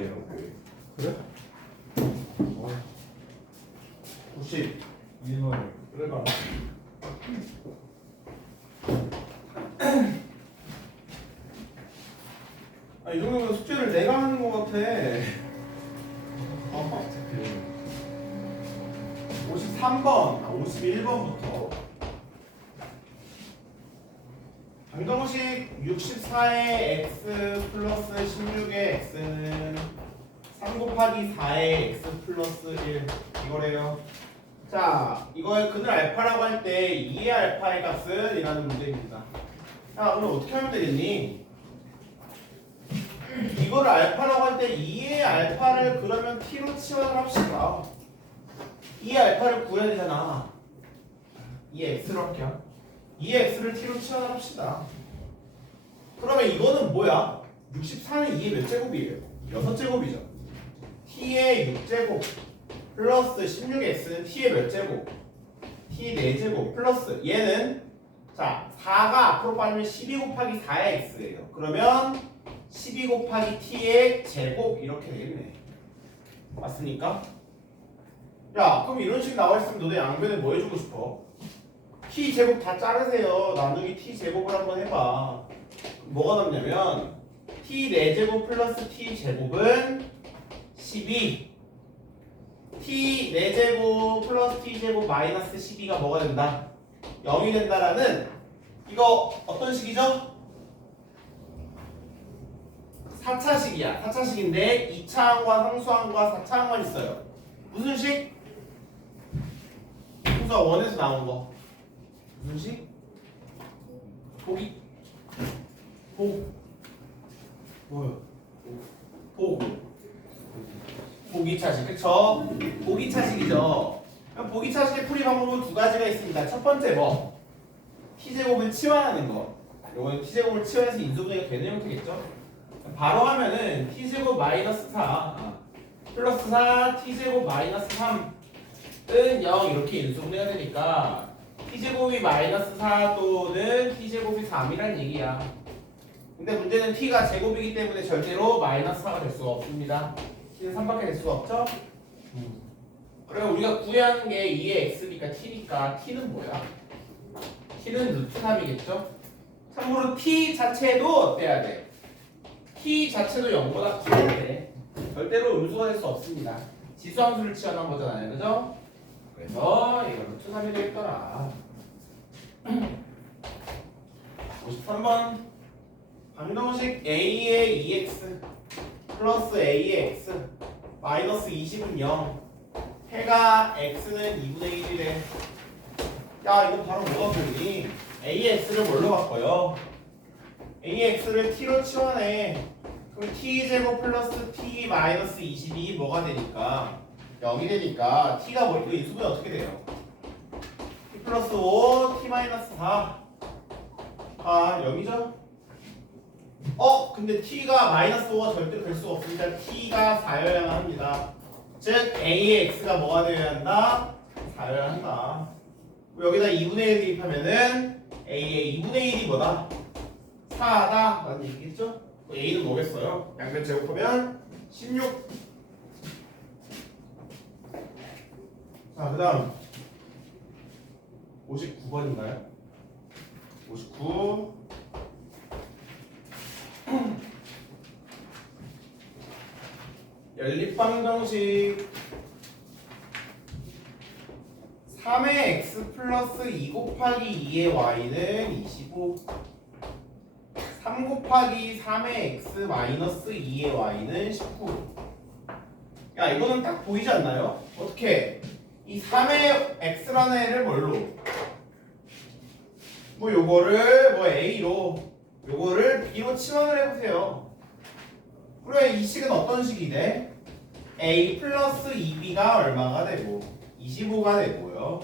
있네요. 그래? 92만. 그래봐. 아, 이 정도면 숙제를 내가 하는 것 같아. 53번, 51번부터. 방정식 64의 x 플러스 16의 x는 3 곱하기 4의 x 플러스 1 이거래요. 자, 이거의 근을 알파라고 할 때 2의 알파의 값은 이라는 문제입니다. 자, 그럼 어떻게 하면 되겠니? 이거를 알파라고 할 때 2의 알파를 그러면 t로 치환을 합시다. 2의 알파를 구해야 되잖아. 2의 x로 할게요. 2의 x를 t로 치환을 합시다. 그러면 이거는 뭐야? 64는 2의 몇 제곱이에요? 6제곱이죠. t의 6제곱 플러스 16x는 t의 몇 제곱? t 4제곱 플러스 얘는 자 4가 앞으로 빠지면 12 곱하기 4의 x예요. 그러면 12 곱하기 t의 제곱 이렇게 되겠네. 맞습니까? 야 그럼 이런 식으로 나와 있으면 너네 양변에 뭐 해주고 싶어? t 제곱 다 자르세요. 나누기 t 제곱을 한번 해봐. 뭐가 남냐면 t 4제곱 플러스 t 제곱은 12 t 4제곱 플러스 t 제곱 마이너스 12가 뭐가 된다? 0이 된다라는 이거 어떤 식이죠? 4차식이야. 4차식인데 2차항과 상수항과 4차항만 있어요. 무슨 식? 순서 원에서 나온 거. 무슨 식? 보기. 뭐야? 보기차식, 그쵸? 보기차식이죠. 보기차식의 풀이 방법은 두 가지가 있습니다. 첫 번째 뭐? t제곱을 치환하는 거. 요거는 t제곱을 치환해서 인수분해가 되는 형태겠죠? 바로 하면은 t제곱 마이너스 4 플러스 4 t제곱 마이너스 3은 0 이렇게 인수분해가 되니까 t제곱이 마이너스 4 또는 t제곱이 3이란 얘기야. 근데 문제는 t가 제곱이기 때문에 절대로 마이너스 4가 될 수가 없습니다. t는 3밖에 될 수가 없죠? 그러면 우리가 구해야 하는 게 2의 x니까 t니까 t는 뭐야? t는 루트 3이겠죠? 참고로 t 자체도 어때야 돼? t 자체도 0보다 커야 돼. 절대로 음수가 될 수 없습니다. 지수함수를 치환한 거잖아요. 그죠? 그래서 이거 루트 3이 되겠더라. 53번 방정식 a의 2x 플러스 a의 x 마이너스 20은 0 해가 x는 2분의 1이래. 야 이거 바로 뭐가 보이니? a의 x를 뭘로 바꿔요? a의 x를 t로 치환해. 그럼 t제곱 플러스 t 마이너스 22 뭐가 되니까 0이 되니까 t가 뭐 이거 인수분해 어떻게 돼요? t 플러스 5 t 마이너스 4 0이죠? 근데 t가 마이너스 5가 절대로 될 수가 없으니까 t가 4여야 합니다. 즉 a의 x가 뭐가 되어야 한다? 4여야 한다. 여기다 2분의 1 대입하면은 a의 2분의 1이 뭐다? 4다 라는 얘기겠죠? a는 뭐겠어요? 양변 제곱하면 16. 자, 그 다음 59번인가요? 59 연립방정식 3의 x 플러스 2 곱하기 2의 y는 25 3 곱하기 3의 x 마이너스 2의 y는 19. 야 이거는 딱 보이지 않나요? 어떻게 이 3의 x라는 애를 뭘로 뭐 요거를 뭐 a로 요거를 b로 치환을 해보세요. 그러면 이 식은 어떤 식이 돼? a 플러스 2b가 얼마가 되고 25가 되고요.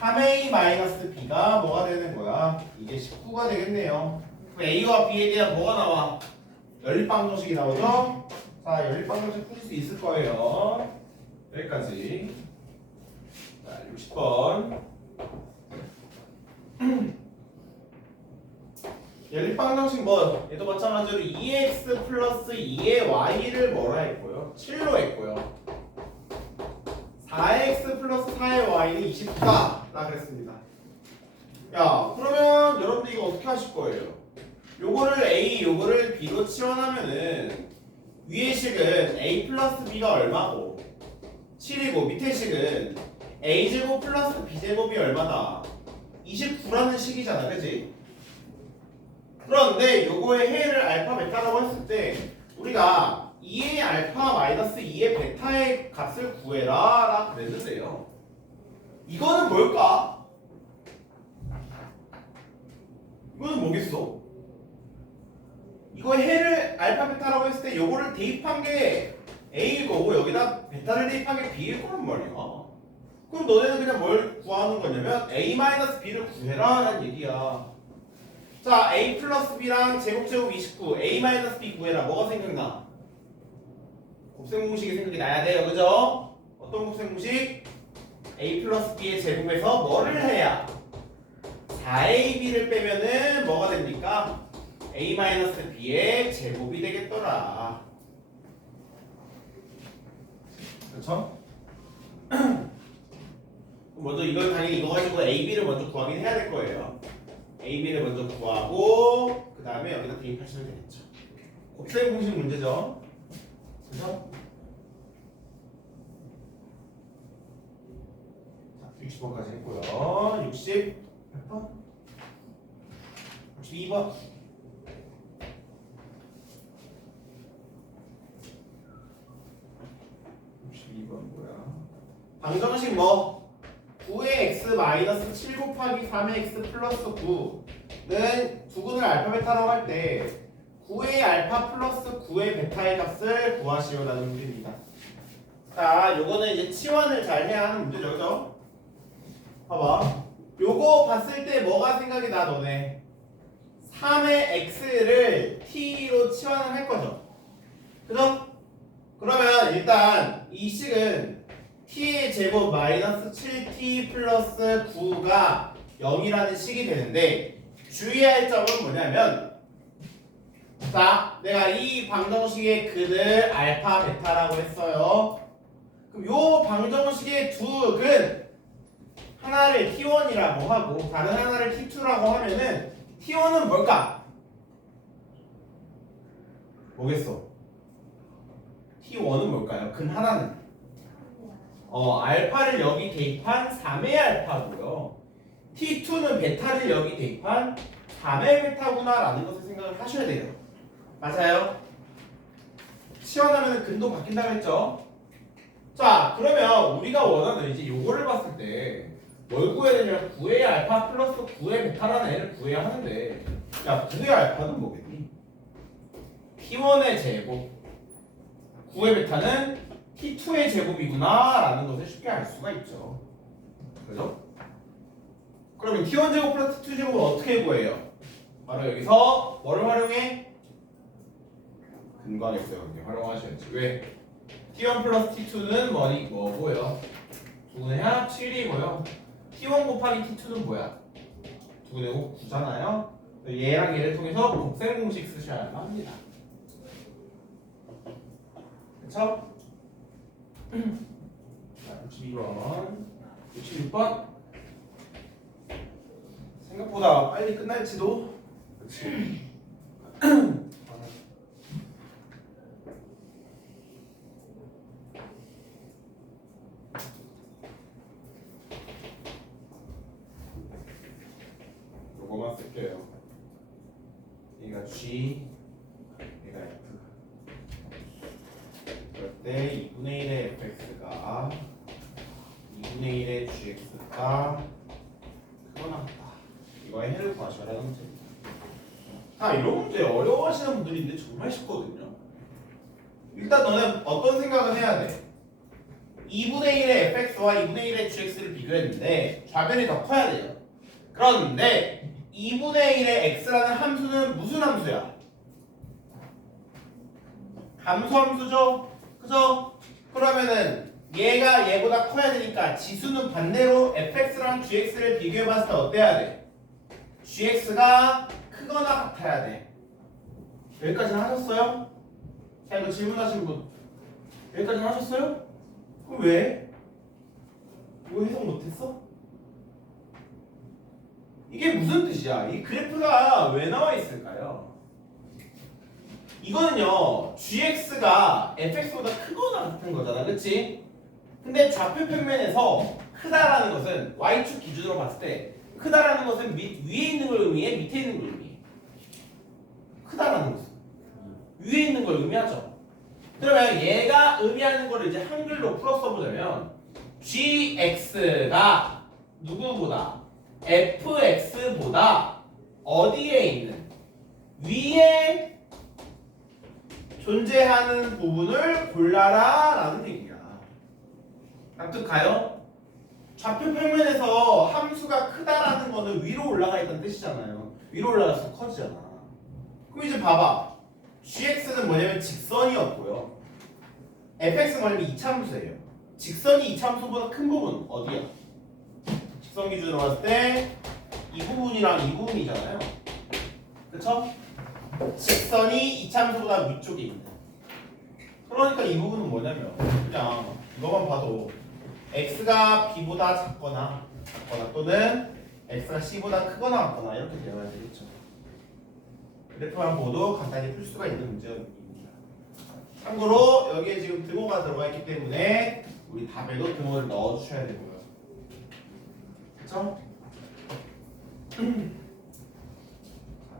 3a 마이너스 b가 뭐가 되는 거야? 이게 19가 되겠네요. 그럼 a와 b에 대한 뭐가 나와? 연립방정식이 나오죠? 자, 연립방정식 풀 수 있을 거예요. 여기까지. 자, 60번. 연립방정식 뭐 얘도 마찬가지로 2x 플러스 2의 y를 뭐라 했고요? 7로 했고요. 4x 플러스 4의 y는 24라 그랬습니다. 야, 그러면 여러분들 이거 어떻게 하실 거예요? 요거를 a, 요거를 b로 치환하면은 위의 식은 a 플러스 b가 얼마고 7이고 밑에 식은 a제곱 플러스 b제곱이 얼마다? 29라는 식이잖아, 그치? 그런데 요거의 해를 알파 베타라고 했을 때 우리가 2의 알파 마이너스 2의 베타의 값을 구해라 라 그랬는데요. 이거는 뭘까? 이거는 뭐겠어? 이거 해를 알파 베타라고 했을 때 요거를 대입한 게 A일 거고 여기다 베타를 대입한 게 B일 거란 말이야. 그럼 너네는 그냥 뭘 구하는 거냐면 A-B를 구해라 라는 얘기야. 자, A 플러스 B랑 제곱 29 A-B 구해라. 뭐가 생각나? 곱셈 공식이 생각이 나야 돼요. 그죠? 어떤 곱셈 공식? A 플러스 B의 제곱에서 뭐를 해야 4AB를 빼면은 뭐가 됩니까? A-B의 제곱이 되겠더라. 그렇죠? 먼저 이걸 당연히 이거 가지고 AB를 먼저 구하긴 해야 될 거예요. AB를 먼저 구하고 그 다음에 여기다 대입하시면 되겠죠. 곱셈 공식 문제죠. 그래서 60번까지 했고요. 60 몇 번? 62번. 62번 뭐야? 방정식 뭐? 9의 x 마이너스 7 곱하기 3의 x 플러스 9는 두근을 알파 베타라고 할 때 9의 알파 플러스 9의 베타의 값을 구하시오라는 문제입니다. 자, 요거는 이제 치환을 잘 해야 하는 문제죠, 그죠? 봐봐. 요거 봤을 때 뭐가 생각이 나, 너네? 3의 x를 t로 치환을 할 거죠. 그죠? 그러면 일단 이 식은 t의 제곱 마이너스 7t 플러스 9가 0이라는 식이 되는데 주의할 점은 뭐냐면 자, 내가 이 방정식의 근을 알파 베타라고 했어요. 그럼 요 방정식의 두 근 하나를 t1이라고 하고 다른 하나를 t2라고 하면은 t1은 뭘까? 뭐겠어? t1은 뭘까요? 근 하나는 알파를 여기 대입한 3의 알파고요. t2는 베타를 여기 대입한 3의 베타구나 라는 것을 생각을 하셔야 돼요. 맞아요? 치환하면 근도 바뀐다고 했죠? 자, 그러면 우리가 원하는 이제 요거를 봤을 때 뭘 구해야 되냐면 9의 알파 플러스 9의 베타라는 애를 구해야 하는데 야, 9의 알파는 뭐겠니? t1의 제곱 9의 베타는 t2의 제곱이구나 라는 것을 쉽게 알 수가 있죠. 그죠? 그러면 t1 제곱 플러스 t2 제곱을 어떻게 구해요? 바로 여기서 뭐를 활용해? 근광했어요. 활용하셔야지. 왜? t1 플러스 t2는 뭐고요? 두근의 합 7이고요. t1 곱하기 t2는 뭐야? 두근의 곱 9잖아요. 얘랑 얘를 통해서 곱셈 공식 쓰셔야 합니다. 그쵸? 자, 62번 66번 생각보다 빨리 끝날지도. 그치. 요거만 쓸게요. 얘가 G 얘가 F. 그럴 때 2분의 1의 fx가 2분의 1의 gx가 크거나 같다. 이거의 해를 구하셔라는 문제입니다. 이런 문제 어려워하시는 분들인데 정말 쉽거든요. 일단 너는 어떤 생각을 해야 돼? 2분의 1의 fx와 2분의 1의 gx를 비교했는데 좌변이 더 커야 돼요. 그런데 2분의 1의 x라는 함수는 무슨 함수야? 함수죠? 그죠? 그러면은 얘가 얘보다 커야 되니까 지수는 반대로 fx랑 gx를 비교해봤을 때 어때야 돼? gx가 크거나 같아야 돼. 여기까지는 하셨어요? 자, 이거 질문하신 분 여기까지는 하셨어요? 그럼 왜? 뭐 해석 못했어? 이게 무슨 뜻이야? 이 그래프가 왜 나와 있을까요? 이거는요, gx가 fx보다 크거나 같은 거잖아, 그치? 근데 좌표 평면에서 크다라는 것은 y축 기준으로 봤을 때 크다라는 것은 위에 있는 걸 의미해? 밑에 있는 걸 의미해? 크다라는 것은 위에 있는 걸 의미하죠. 그러면 얘가 의미하는 걸 이제 한글로 풀어 써보자면 gx가 누구보다 fx보다 어디에 있는 위에 존재하는 부분을 골라라 라는 얘기야. 납득가요? 좌표 평면에서 함수가 크다라는 거는 위로 올라가 있다는 뜻이잖아요. 위로 올라가서 커지잖아. 그럼 이제 봐봐. gx는 뭐냐면 직선이었고요. fx는 뭐냐면 이차함수예요. 직선이 이차함수보다 큰 부분 어디야? 직선 기준으로 봤을 때 이 부분이랑 이 부분이잖아요. 그쵸? 직선이 이차함수보다 위쪽에 있는. 그러니까 이 부분은 뭐냐면 그냥 이거만 봐도 x가 b보다 작거나 또는 x가 c보다 크거나 같거나 이렇게 되어야 되겠죠. 그래프만 보도 간단히 풀 수가 있는 문제입니다. 참고로 여기에 지금 등호가 들어가 있기 때문에 우리 답에도 등호를 넣어주셔야 되고요. 그쵸?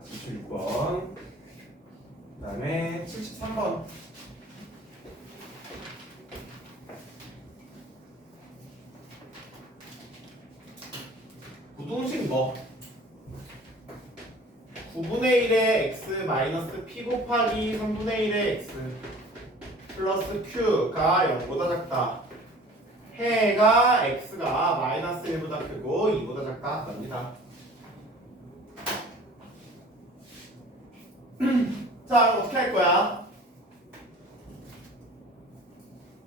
76번 그 다음에 73번 부등식 뭐 9분의 1의 x 마이너스 p 곱하기 3분의 1의 x 플러스 q가 0보다 작다. 해가 x가 마이너스 1보다 크고 2보다 작다 합니다. 자, 어떻게 할 거야?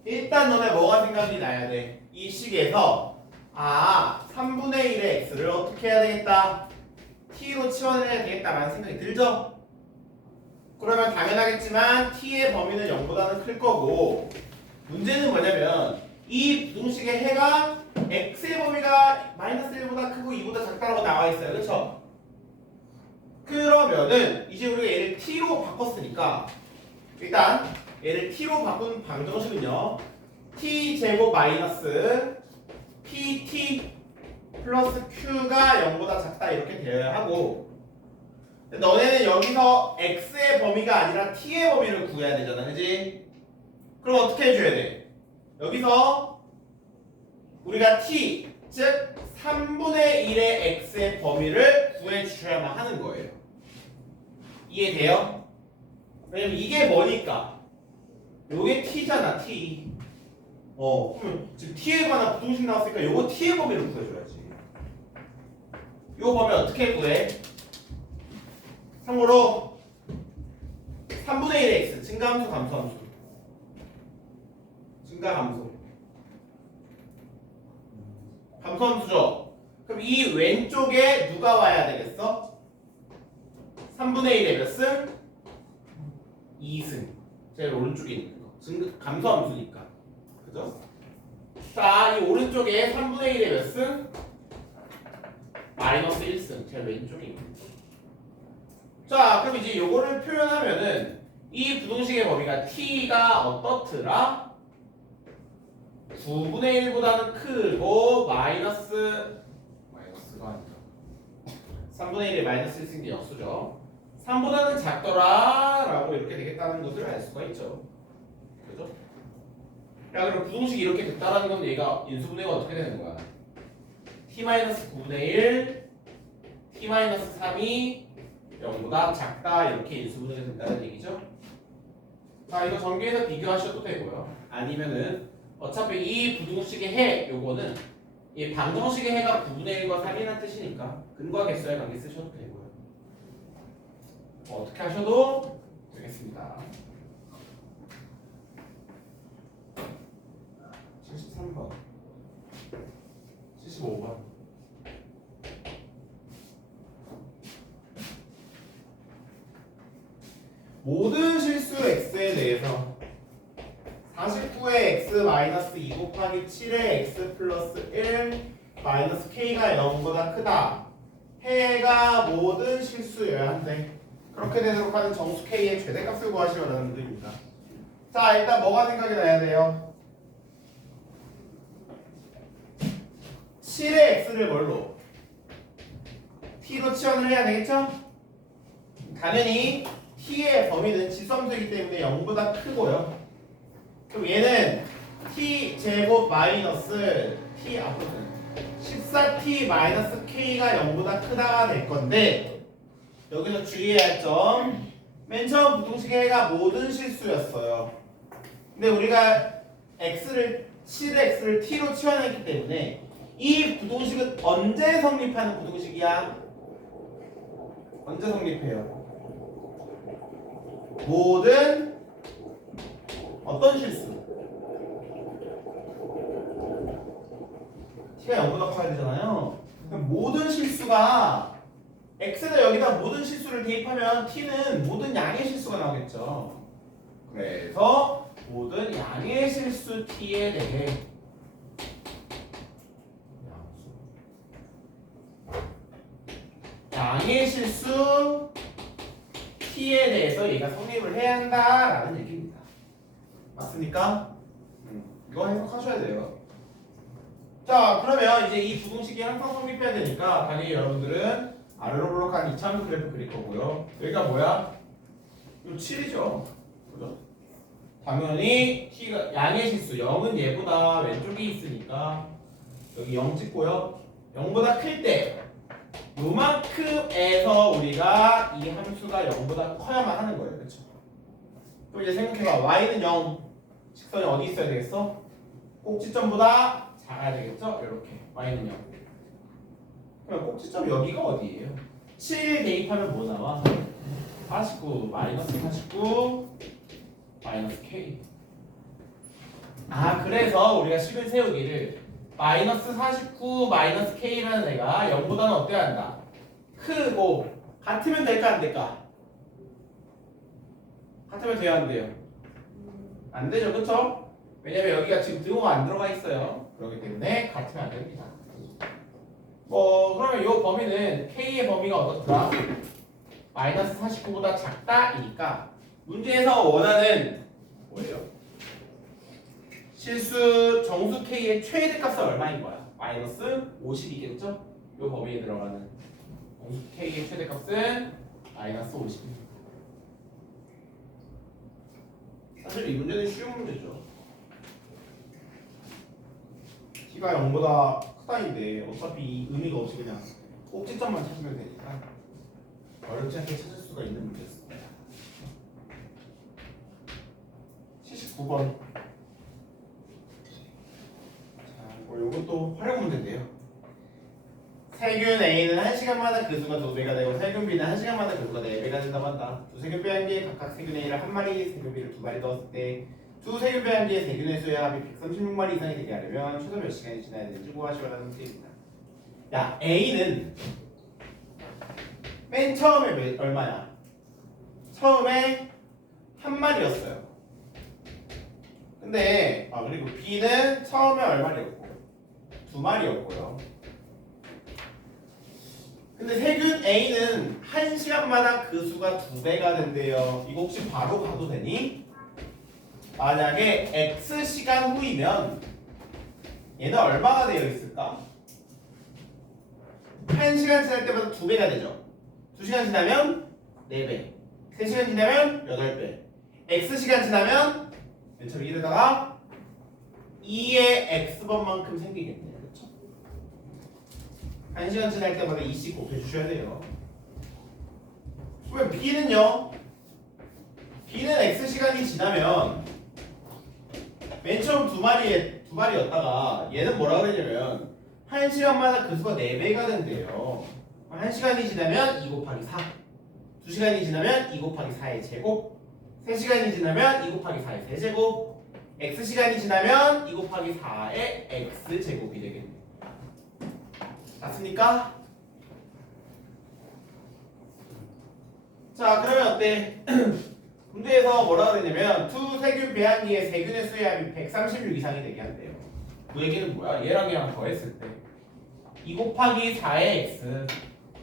일단 너네 뭐가 생각이 나야 돼? 이 식에서 3분의 1의 x를 어떻게 해야 되겠다? t로 치환해야 되겠다라는 생각이 들죠? 그러면 당연하겠지만 t의 범위는 0보다는 클 거고 문제는 뭐냐면 이 부등식의 해가 x의 범위가 마이너스 1보다 크고 2보다 작다라고 나와 있어요. 그렇죠? 그러면은 이제 우리가 얘를 t로 바꿨으니까 일단 얘를 t로 바꾼 방정식은요. t 제곱 마이너스 pt 플러스 q가 0보다 작다 이렇게 되어야 하고 너네는 여기서 x의 범위가 아니라 t의 범위를 구해야 되잖아. 그지? 그럼 어떻게 해줘야 돼? 여기서 우리가 t 즉 3분의 1의 x의 범위를 구해주셔야만 하는 거예요. 이해돼요? 왜냐면 이게 뭐니까 요게 t잖아. t 그러면 지금 t에 관한 부등식 나왔으니까 요거 t의 범위를 구해줘야지. 요 범위 어떻게 구해? 참고로 3분의 1의 x 증가함수 감소함수 증가함수 감소함수죠. 그럼 이 왼쪽에 누가 와야 되겠어? 3분의 1의 몇 승? 2승. 제일 오른쪽에 있는 거 감소함수니까. 그죠? 자, 이 오른쪽에 3분의 1의 몇 승? 마이너스 1승. 제일 왼쪽에 있는 거. 자, 그럼 이제 요거를 표현하면은 이 부등식의 범위가 t가 어떻더라? 9분의 1보다는 크고 마이너스가 아니라 3분의 1의 마이너스 1승이 역수죠. 3보다는 작더라 라고 이렇게 되겠다는 것을 알 수가 있죠. 그죠? 야, 그럼 부등식이 이렇게 됐다라는 건 얘가 인수분해가 어떻게 되는 거야? t-9분의 1 t-3이 0보다 작다 이렇게 인수분해가 된다는 얘기죠. 자, 이거 전개해서 비교하셔도 되고요. 아니면은 어차피 이 부등식의 해 요거는 이 방정식의 해가 9분의 1과 3이라는 뜻이니까 근과 개수의 관계 쓰셔도 되고요. 어떻게 하셔도 되겠습니다. 73번 75번 49의 x 마이너스 2 곱하기 7의 x 플러스 1 마이너스 k가 0보다 크다. 해가 모든 실수여야 한대. 그렇게 되도록 하는 정수 k의 최대값을 구하시오라는 뜻입니다. 자, 일단 뭐가 생각이 나야 돼요? 7의 x를 뭘로? t로 치환을 해야 되겠죠? 당연히 t의 범위는 지수함수이기 때문에 0보다 크고요. 그럼 얘는 t 제곱 마이너스 t 앞으로는 14t 마이너스 k가 0보다 크다가 될 건데, 여기서 주의해야 할 점, 맨 처음 부등식의 해가 모든 실수였어요. 근데 우리가 x를 7의 x를 t로 치환했기 때문에 이 부등식은 언제 성립하는 부등식이야? 언제 성립해요? 모든 어떤 실수? t가 0보다 커야 되잖아요. 그럼 모든 실수가 x에다 여기다 모든 실수를 대입하면 t는 모든 양의 실수가 나오겠죠. 그래서 모든 양의 실수 t에 대해 양의 실수 t에 대해서 얘가 성립을 해야 한다라는 얘기입니다. 맞습니까? 이거 해석하셔야 돼요. 자, 그러면 이제 이 부등식이 항상 성립해야 되니까 당연히 여러분들은 아래로 블록한 이차함수 그래프 그릴 거고요. 여기가 뭐야? 이 7이죠. 그죠? 당연히 t가 양의 실수 0은 얘보다 왼쪽에 있으니까 여기 0 찍고요. 0보다 클 때 요만큼에서 우리가 이 함수가 0보다 커야만 하는 거예요. 그렇죠? 또 이제 생각해봐. y는 0, 직선이 어디 있어야 되겠어? 꼭지점보다 작아야 되겠죠? 이렇게 y는 0. 그럼 꼭지점 여기가 어디예요? 7 대입하면 뭐 나와? 49 마이너스 49 마이너스 k. 아, 그래서 우리가 식을 세우기를 마이너스 49 마이너스 k라는 애가 0보다는 어때야 한다? 크고 같으면 될까 안 될까? 같으면 돼야 안 돼요? 안 되죠, 그쵸? 왜냐면 여기가 지금 등호가 안 들어가 있어요. 그렇기 때문에 같으면 안 됩니다. 그러면 이 범위는 k의 범위가 어떻더라? 마이너스 49보다 작다이니까 문제에서 원하는 뭐예요? 실수 정수 k의 최대값은 얼마인 거야? 마이너스 50이겠죠? 이 범위에 들어가는 정수 k의 최대값은 마이너스 50입니다. 사실 이 문제는 쉬운 문제죠. t가 0보다 크다인데 어차피 의미가 없이 그냥 꼭지점만 찾으면 되니까 어렵지 않게 찾을 수가 있는 문제였습니다. 79번. 이것도 활용 문제인데요. 세균 A는 1시간마다 그 수가 2배가 되고 세균 B는 1시간마다 그 수가 4배가 된다고 한다. 두 세균 B 한 개에 각각 세균 A를 한 마리, 세균 B를 2마리 넣었을 때 두 세균 B 한 개의 세균의 수의 합이 136마리 이상이 되게 하려면 최소 몇 시간이 지나야 되는지 구하시오라는 문제입니다. 야, A는 맨 처음에 얼마야? 처음에 한 마리였어요. 근데 그리고 B는 처음에 얼마였고 2마리였고요. 근데 세균 A는 1시간마다 그 수가 2배가 된대요. 이거 혹시 바로 가도 되니? 만약에 X시간 후이면 얘는 얼마가 되어 있을까? 1시간 지날 때마다 2배가 되죠. 2시간 지나면 4배, 3시간 지나면 8배, X시간 지나면 맨 처음 1에다가 2의 X번만큼 생기겠네요. 그렇죠? 1시간 지날 때마다 2씩 곱해주셔야 돼요. 그러면 B는요? B는 X시간이 지나면 맨 처음 2마리였다가 얘는 뭐라 그러냐면 1시간마다 그 수가 4배가 된대요. 1시간이 지나면 2 곱하기 4, 2시간이 지나면 2 곱하기 4의 제곱, 3시간이 지나면 2 곱하기 4의 세제곱, X시간이 지나면 2 곱하기 4의 X제곱이 되겠네요. 맞습니까? 자, 그러면 어때? 문제에서 뭐라 그랬냐면 두 세균 배양기의 세균의 수의 합이 136 이상이 되게 한대요. 그 얘기는 뭐야? 얘랑 얘랑 더했을 때 2 곱하기 4의 x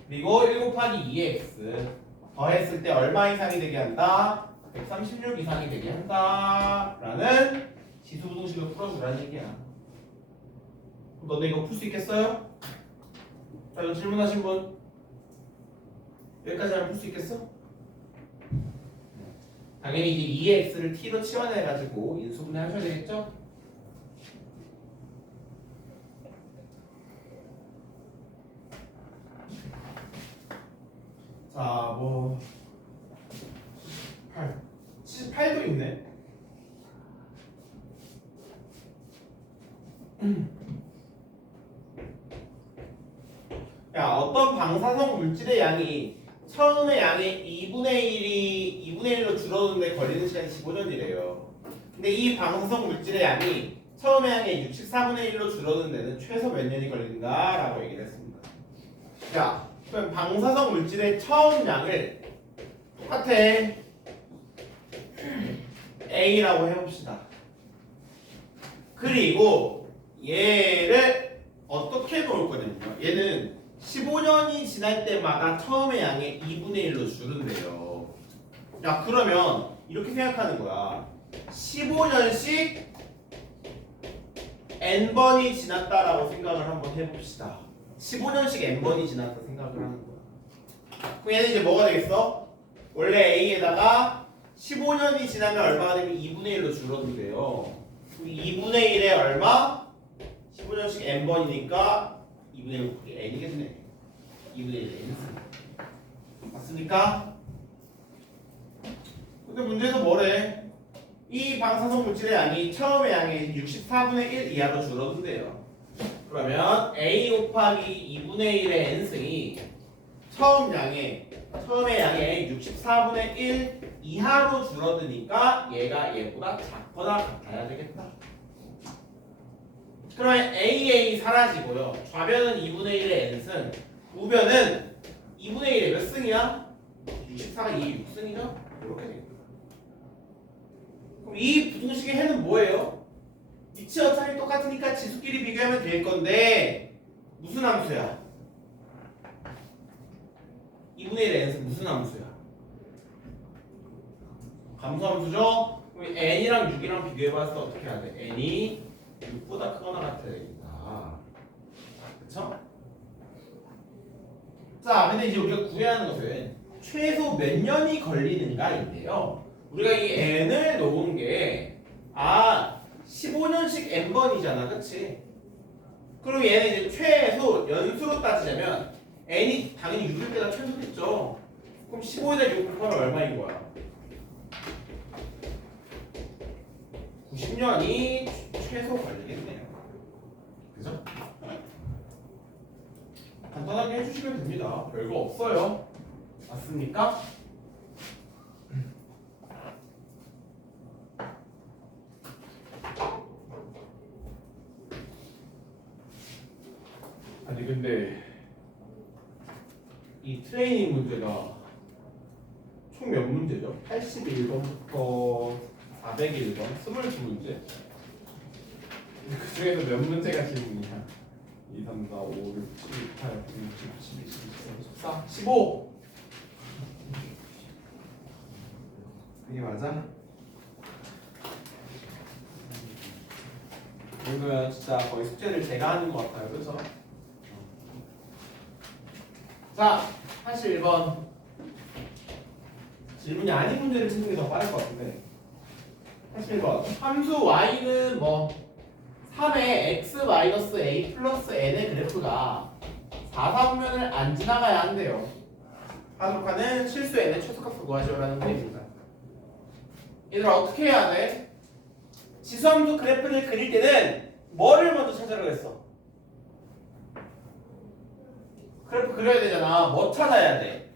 그리고 1 곱하기 2의 x 더했을 때 얼마 이상이 되게 한다? 136 이상이 되게 한다 라는 지수부등식을 풀어주라는 얘기야. 너네 이거 풀 수 있겠어요? 자, 이거 질문하신 분 여기까지 하면 풀 수 있겠어? 당연히 이제 2의 x를 t로 치환해가지고 인수분해 하셔야 되겠죠? 자, 뭐 8, 78도 있네. 야, 어떤 방사성 물질의 양이 처음의 양의 2분의 1로 줄어드는데 걸리는 시간이 15년이래요. 근데 이 방사성 물질의 양이 처음의 양의 64분의 1로 줄어드는 데는 최소 몇 년이 걸리는가? 라고 얘기를 했습니다. 자, 그럼 방사성 물질의 처음 양을 똑같아 A라고 해봅시다. 그리고 얘를 어떻게 놓을 거냐면요. 얘는 15년이 지날 때마다 처음의 양의 2분의 1로 줄은대요. 야, 그러면 이렇게 생각하는 거야. 15년씩 n번이 지났다라고 생각을 한번 해봅시다. 15년씩 n번이 지났다 생각을 하는 거야. 그럼 얘는 이제 뭐가 되겠어? 원래 A에다가 15년이 지나면 얼마가 되면 2분의 1로 줄어든대요. 2분의 1에 얼마? 15년씩 n번이니까 2분의 1 곱하기 n이겠네. 2분의 1에 n 맞습니까? 근데 문제에서 뭐래? 이 방사성 물질의 양이 처음의 양의 64분의 1 이하로 줄어든대요. 그러면 A 곱하기 2분의 1의 n승이 처음의 양의 64분의 1 이하로 줄어드니까 얘가 얘보다 작거나 같아야 되겠다. 그러면 AA 사라지고요. 좌변은 2분의 1의 n승, 우변은 2분의 1의 몇 승이야? 64가 2의 6승이죠? 이렇게 되겠다. 그럼 이 부등식의 해는 뭐예요? 위치 어차피 똑같으니까 지수끼리 비교하면 될 건데 무슨 함수야? 2분의 1의 n승 무슨 함수야? 감소함수죠? 그럼 n이랑 6이랑 비교해봤을 때 어떻게 해야 돼? n이 6보다 크거나 같아야 되겠다. 그쵸? 자, 근데 이제 우리가 구해야 하는 것은 최소 몇 년이 걸리는가인데요. 우리가 이 n을 놓은 게 15년씩 n번이잖아, 그치? 그럼 얘는 이제 최소 연수로 따지자면 n이 당연히 6일 때가 최소겠죠. 그럼 15에다 6 곱하면 얼마인 거야? 90년이 최소 걸리겠네요. 그죠? 간단하게 해주시면 됩니다. 별거 없어요. 맞습니까? 아니 근데 이 트레이닝 문제가 총 몇 문제죠? 81번부터 401번 22문제. 그 중에서 몇 문제가 질문이야? 2, 3, 4, 5, 6, 7, 8, 9, 10, 11, 12, 13, 14, 15! 이게 맞아? 이 정도면 진짜 거의 숙제를 제가 하는 것 같아요. 그렇죠? 자, 81번 질문이 아닌 문제를 찾는 게 더 빠를 것 같은데 81번 함수 y는 뭐 3의 x-a 플러스 n의 그래프가 4사분면을 안 지나가야 한대요. 하도록 하는 실수 n의 최소값을 구하시오라는 문제입니다. 얘들아 어떻게 해야 돼? 지수함수 그래프를 그릴 때는 뭐를 먼저 찾으라고 했어? 그래프 그려야 되잖아. 뭐 찾아야 돼?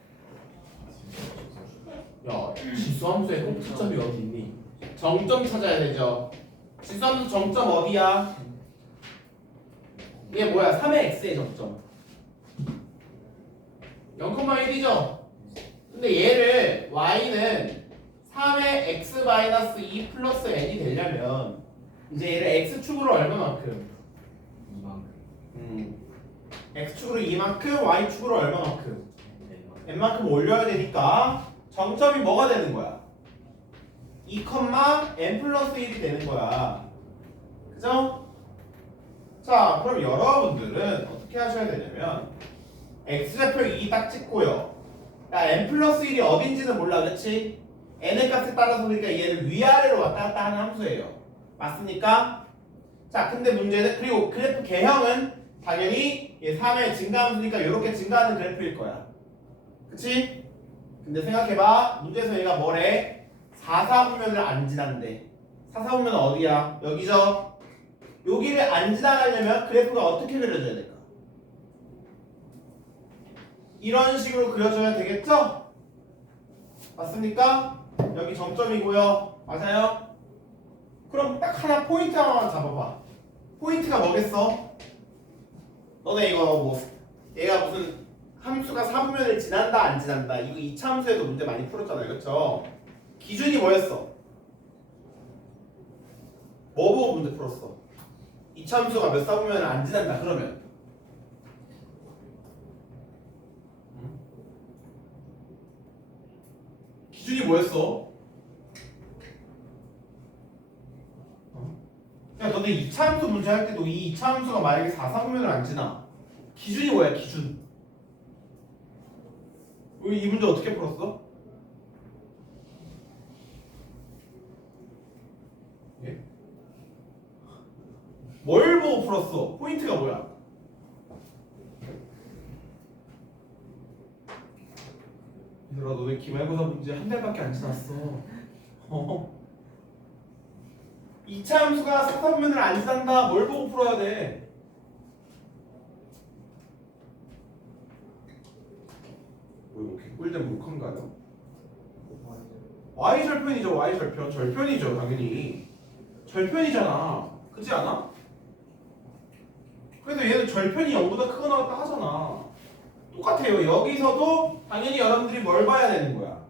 야, 지수함수의 꼭지점이 어디 있니? 정점 찾아야 되죠. 지수함수 정점 어디야? 이게 뭐야? 3의 x의 정점 0,1이죠? 근데 얘를 y는 3의 x-2 플러스 n이 되려면 이제 얘를 x축으로 얼마만큼? 이만큼. x축으로 2만큼, y축으로 얼마만큼? n만큼 올려야 되니까 정점이 뭐가 되는 거야? 2, n 플러스 1이 되는 거야. 그죠? 자, 그럼 여러분들은 어떻게 하셔야 되냐면 x좌표 2 딱 찍고요. 야, n 플러스 1이 어딘지는 몰라, 그치? n의 값에 따라서 그러니까 얘를 위아래로 왔다 갔다 하는 함수예요. 맞습니까? 자, 근데 문제는 그리고 그래프 개형은 당연히 얘 3의 증가함수니까 이렇게 증가하는 그래프일 거야. 그치? 근데 생각해봐. 문제에서 얘가 뭐래? 4사분면을 안 지난대. 4사분면은 어디야? 여기죠? 여기를 안 지나가려면 그래프가 어떻게 그려져야 될까? 이런 식으로 그려줘야 되겠죠? 맞습니까? 여기 점점이고요. 맞아요? 그럼 딱 하나 포인트 하나만 잡아봐. 포인트가 뭐겠어? 너네 이거 뭐 얘가 무슨 함수가 4분면을 지난다 안 지난다 이거 2차 함수에도 문제 많이 풀었잖아요. 그렇죠? 기준이 뭐였어? 뭐 보고 문제 풀었어? 2차 함수가 몇 4분면을 안 지난다 그러면 기준이 뭐였어? 야 너네 2차 함수 문제 할 때도 이 2차 함수가 만약에 4, 4분면을 안 지나 기준이 뭐야 기준? 이 문제 어떻게 풀었어? 예? 뭘 보고 풀었어? 포인트가 뭐야? 얘들아 너네 기말고사 문제 한 달밖에 안 지났어. 2차 함수가 4, 4분면을 안 지난다 뭘 보고 풀어야 돼? 뭐 이렇게 꿀잼 묵한가요? y절편이죠. y절편. 절편이죠. 당연히 절편이잖아. 그렇지 않아? 그래서 얘는 절편이 0보다 크거나 같다 하잖아. 똑같아요. 여기서도 당연히 여러분들이 뭘 봐야 되는 거야?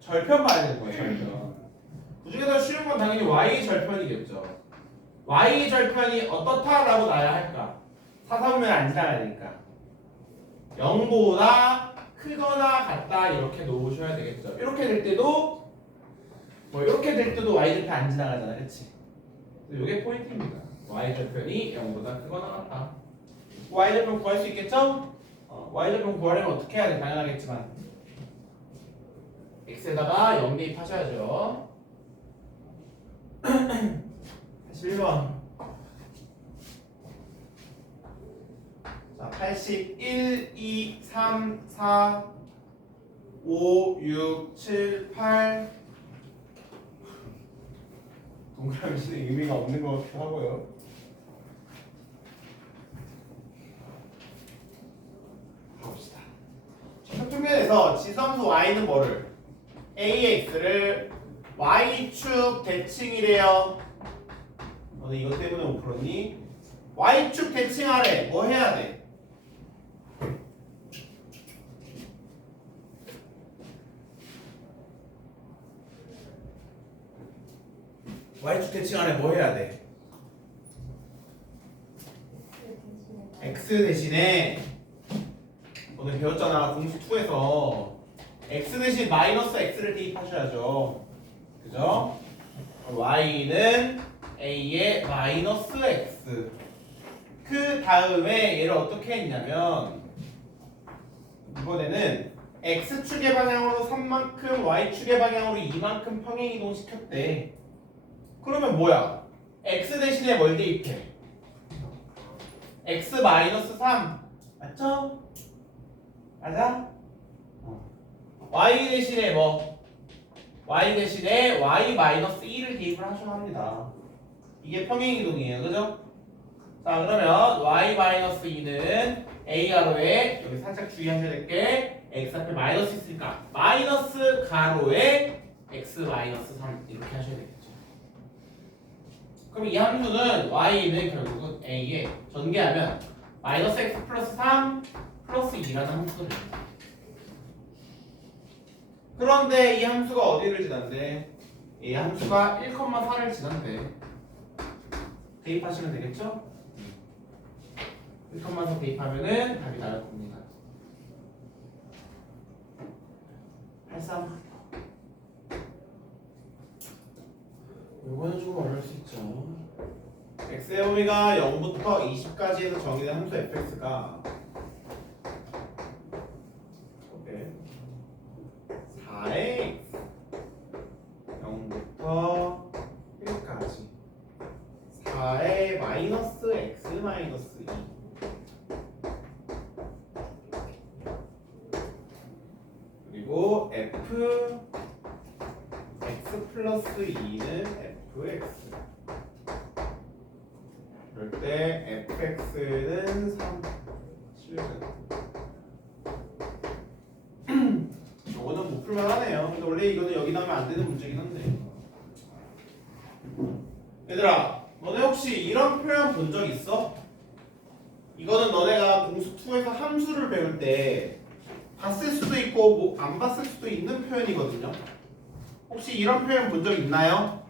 절편 봐야 되는 거야. 절편. 그 중에서 쉬운 건 당연히 y절편이겠죠. y절편이 어떻다라고 나야 할까? 4, 4분면 안 지나가야 되니까 0보다 크거나 같다 이렇게 놓으셔야 되겠죠. 이렇게 될 때도 이렇게 될 때도 y절편 안 지나가잖아, 그렇지? 이게 포인트입니다. y절편이 0보다 크거나 같다. y절편 구할 수 있겠죠? y절편 구하려면 어떻게 해야 돼? 당연하겠지만 x에다가 0 대입하셔야죠. 81번. 자, 81, 2, 3, 4, 5, 6, 7, 8 동그라미 치는 의미가 없는 것 같기도 하고요. 가봅시다. 첫 평면에서 지수함수 y는 뭐를? ax를 y축 대칭이래요. 너네 이것 때문에 못 풀었니? y축 대칭하래. 뭐 해야 돼? y축 대칭하래. 뭐 해야 돼? x 대신에 오늘 배웠잖아. 공식 2에서 x 대신 마이너스 x를 대입하셔야죠. 그죠? y는 a의 마이너스 x. 그 다음에 얘를 어떻게 했냐면 이번에는 x축의 방향으로 3만큼 y축의 방향으로 2만큼 평행이동 시켰대. 그러면 뭐야? x 대신에 뭘 대입해? x 마이너스 3 맞죠? 맞아? y 대신에 뭐? y 대신에 y 마이너스 1을 대입을 하셔야 합니다. 이게 평행이동이에요. 그죠? 자 그러면 y 마이너스 2는 a 가로에 여기 살짝 주의하셔야 될 게 x 앞에 마이너스 있으니까 마이너스 가로에 x 마이너스 3 이렇게 하셔야 되겠죠. 그럼 이 함수는 y는 결국은 a에 전개하면 마이너스 x 플러스 3 플러스 2라는 함수가 됩니다. 그런데 이 함수가 어디를 지난대? 이 함수가 1,4를 지난대. 대입하시면 되겠죠? 1,4 대입하면은 답이 나올 겁니다. 83. 이거는 좀 어려울 수 있죠. x의 범위가 0부터 20까지 해서 정의된 함수 fx가 4x 0부터 1까지 4의 마이너스 x 마이너스 2 그리고 f x 플러스 2는 fx 그럴 때 fx는 3 이거는 못 풀만하네요. 근데 원래 이거는 여기 나오면 안 되는 문제긴 한데. 얘들아, 너네 혹시 이런 표현 본 적 있어? 이거는 너네가 공수 2에서 함수를 배울 때 봤을 수도 있고 뭐 안 봤을 수도 있는 표현이거든요. 혹시 이런 표현 본 적 있나요?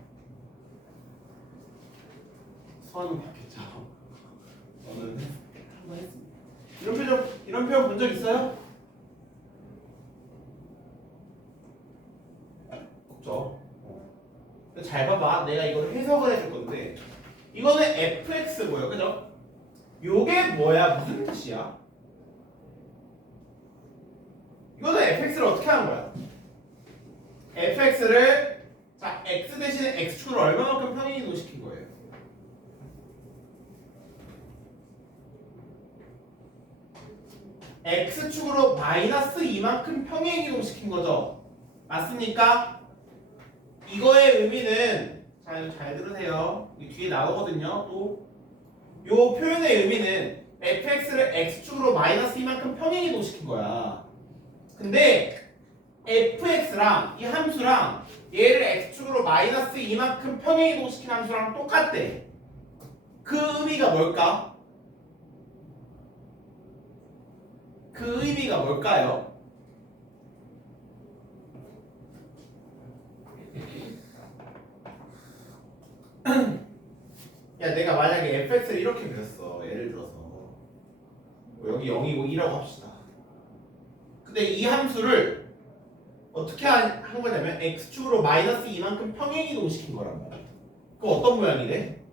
수아는 봤겠죠. 너는 한번 했습니다. 이런 표현 본 적 있어요? 없죠. 잘 봐봐. 내가 이걸 해석을 해줄 건데 이거는 fx 뭐예요, 그죠? 요게 뭐야? 무슨 뜻이야? 이거는 fx를 어떻게 하는 거야? fx를 자 x 대신에 x축을 얼마만큼 평행이동 시킨 거예요? x축으로 마이너스 2만큼 평행이동 시킨 거죠? 맞습니까? 이거의 의미는 잘 들으세요. 이 뒤에 나오거든요. 또 요 표현의 의미는 fx를 x축으로 마이너스 2만큼 평행이동 시킨 거야. 근데 fx랑 이 함수랑 얘를 x축으로 마이너스 2만큼 평행이동 시킨 함수랑 똑같대. 그 의미가 뭘까? 그 의미가 뭘까요? 야, 내가 만약에 fx를 이렇게 그렸어. 예를 들어서 뭐 여기 0이고 2라고 합시다. 근데 이 함수를 어떻게 한 거냐면 x축으로 마이너스 2만큼 평행이동 시킨 거란 말이야. 그럼 어떤 모양이 돼?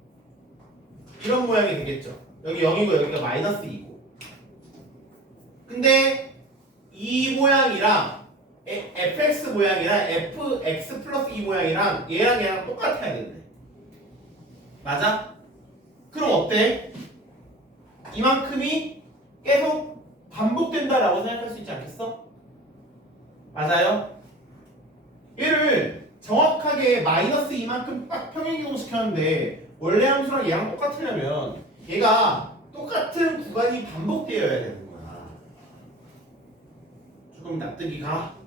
이런 모양이 되겠죠. 여기 0이고 여기가 마이너스 2고. 근데 이 모양이랑 fx 모양이랑 fx 플러스 2 모양이랑 얘랑 똑같아야 된대. 맞아? 그럼 어때? 이만큼이 계속 반복된다라고 생각할 수 있지 않겠어? 맞아요? 얘를 정확하게 마이너스 이만큼 딱 평행이동 시켰는데 원래 함수랑 얘랑 똑같으려면 얘가 똑같은 구간이 반복되어야 되는 거야. 조금 납득이 가?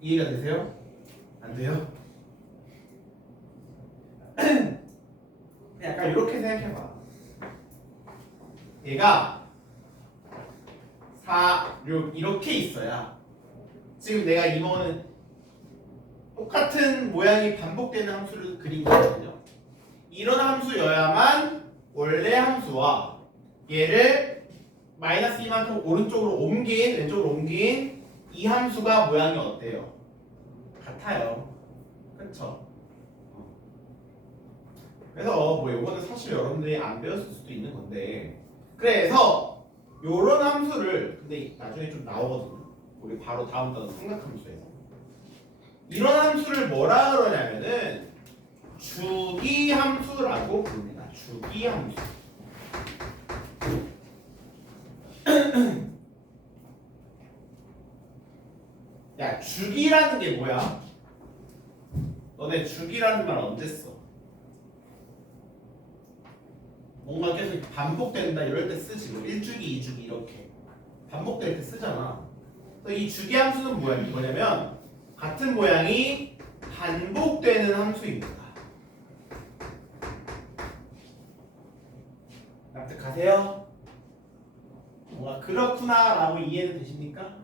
이해가 되세요? 안 돼요? 약간 이렇게 생각해봐. 얘가 4, 6 이렇게 있어야 지금 내가 이거는 똑같은 모양이 반복되는 함수를 그린 거거든요. 이런 함수여야만 원래 함수와 얘를 마이너스 2만큼 오른쪽으로 옮긴 왼쪽으로 옮긴 이 함수가 모양이 어때요? 같아요. 그쵸? 그래서 뭐 요거는 사실 여러분들이 안 배웠을 수도 있는 건데 그래서 요런 함수를 근데 나중에 좀 나오거든요. 우리 바로 다음 단어 삼각함수에서 이런 함수를 뭐라 그러냐면은 주기함수라고 부릅니다. 주기함수. 야, 주기라는 게 뭐야? 너네 주기라는 말 언제 써? 뭔가 계속 반복된다 이럴 때 쓰지. 뭐 1주기, 2주기 이렇게 반복될 때 쓰잖아. 그래서 이 주기함수는 뭐냐면 같은 모양이 반복되는 함수입니다. 납득하세요? 뭔가 그렇구나 라고 이해는 되십니까?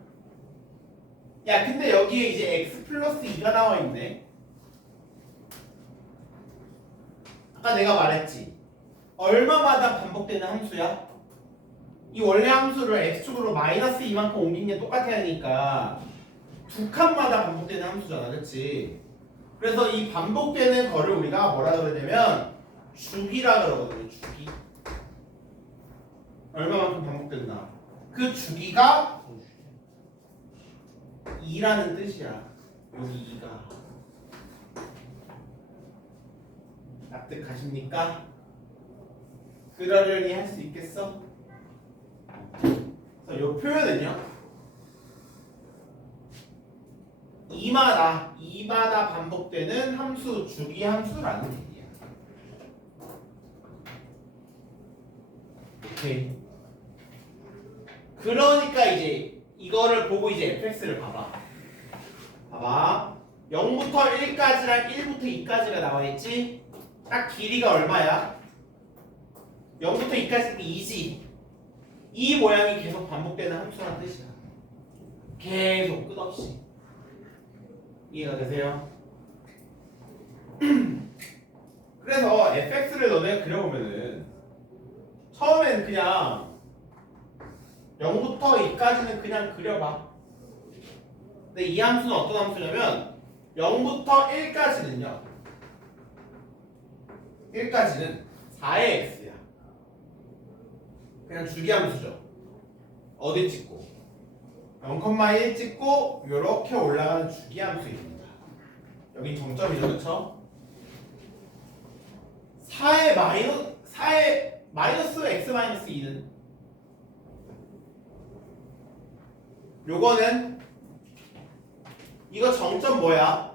야 근데 여기에 이제 x 플러스 2가 나와 있네. 아까 내가 말했지. 얼마마다 반복되는 함수야? 이 원래 함수를 x축으로 마이너스 2만큼 옮긴 게 똑같아야 하니까 두 칸마다 반복되는 함수잖아, 그렇지? 그래서 이 반복되는 거를 우리가 뭐라 그러냐면 주기라 그러거든요. 주기. 얼마만큼 반복된다. 그 주기가 2라는 뜻이야. 여기 2가. 납득하십니까? 그러려니 할 수 있겠어? 그래서 이 표현은요. 2마다 반복되는 함수, 주기 함수라는 얘기야. 오케이. 그러니까 이제 이거를 보고 이제 fx를 봐봐. 봐봐. 0부터 1까지랑 1부터 2까지가 나와 있지? 딱 길이가 얼마야? 0부터 2까지 2지. 이 모양이 계속 반복되는 함수란 뜻이야. 계속 끝없이. 이해가 되세요? 그래서 fx를 너네가 그려보면은 처음엔 그냥 0부터 2까지는 그냥 그려봐. 근데 이 함수는 어떤 함수냐면 0부터 1까지는 4의 x야. 그냥 주기함수죠. 어디 찍고 0,1 찍고 이렇게 올라가는 주기함수입니다. 여긴 정점이죠, 그렇죠? 4의 마이너스 x 마이너스 2는 요거는 이거 정점 뭐야?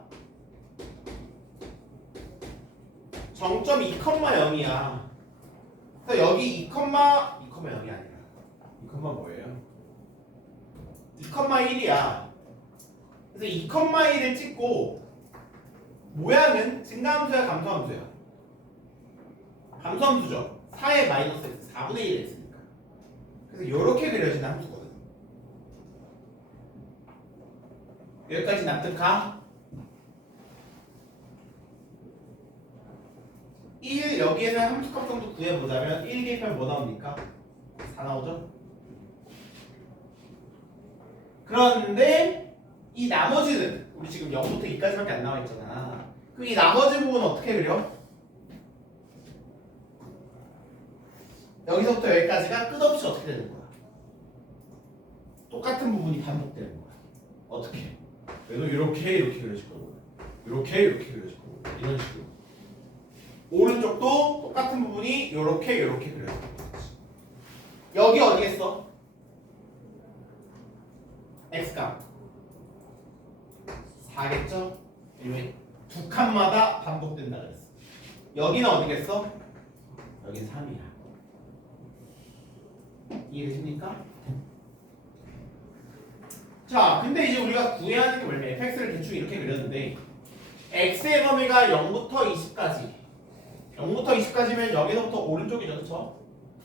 정점 2,0이야. 그래서 여기 2,0이 아니라 2, 뭐예요? 2,1이야. 그래서 2,1을 찍고 모양은 증가함수야, 감소함수야? 감소함수죠. 4의 마이너스 x, 4분의 1을 했으니까. 그래서 이렇게 그려지는 함수거든. 여기까지 납득가? 1 여기에서 함수값 정도 구해보자면 1 대입하면 뭐 나옵니까? 4 나오죠? 그런데 이 나머지는 우리 지금 0부터 2까지밖에 안 나와 있잖아. 그럼 이 나머지 부분은 어떻게 그려? 여기서부터 여기까지가 끝없이 어떻게 되는 거야? 똑같은 부분이 반복되는 거야. 어떻게? 얘도 이렇게 그려질 거고, 이렇게 그려질 거고, 이런 식으로. 오른쪽도 똑같은 부분이 이렇게 그려질 거고. 여기 어디겠어? x값 4겠죠? 왜? 두 칸마다 반복된다 그랬어. 여기는 어디겠어? 여긴 3이야. 이해되십니까? 자, 근데 이제 우리가 구해야 하는 게 뭐냐면 fx를 대충 이렇게 그렸는데 x의 범위가 0부터 20까지 0부터 20까지면 여기서부터 오른쪽이죠, 그렇죠?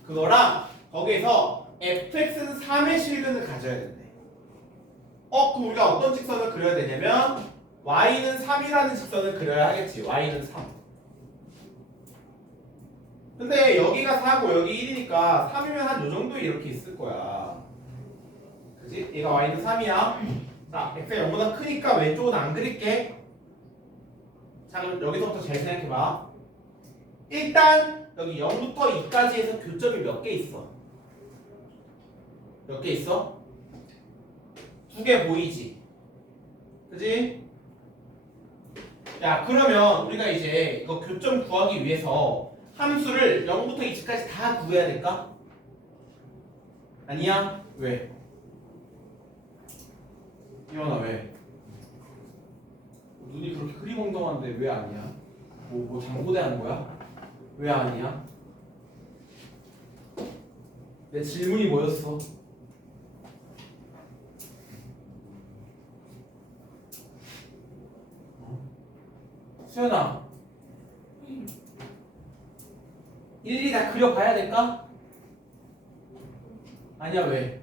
그거랑 거기에서 fx는 3의 실근을 가져야 된대. 그럼 우리가 어떤 직선을 그려야 되냐면 y는 3이라는 직선을 그려야 하겠지. y는 3. 근데 여기가 4고 여기 1이니까 3이면 한 요 정도 이렇게 있을 거야. 그치? 얘가 y는 3이야. 자, x가 0보다 크니까 왼쪽은 안 그릴게. 자, 그럼 여기서부터 잘 생각해봐. 일단 여기 0부터 2까지 해서 교점이 몇 개 있어? 몇 개 있어? 2개 보이지? 그지? 야, 그러면 우리가 이제 이거 교점 구하기 위해서 함수를 0부터 20까지 다 구해야 될까? 아니야? 왜? 이현아 왜? 눈이 그렇게 흐리멍덩한데 왜 아니야? 뭐 장고대 하는 거야? 왜 아니야? 내 질문이 뭐였어? 수연아, 일일이 다 그려봐야 될까? 아니야, 왜?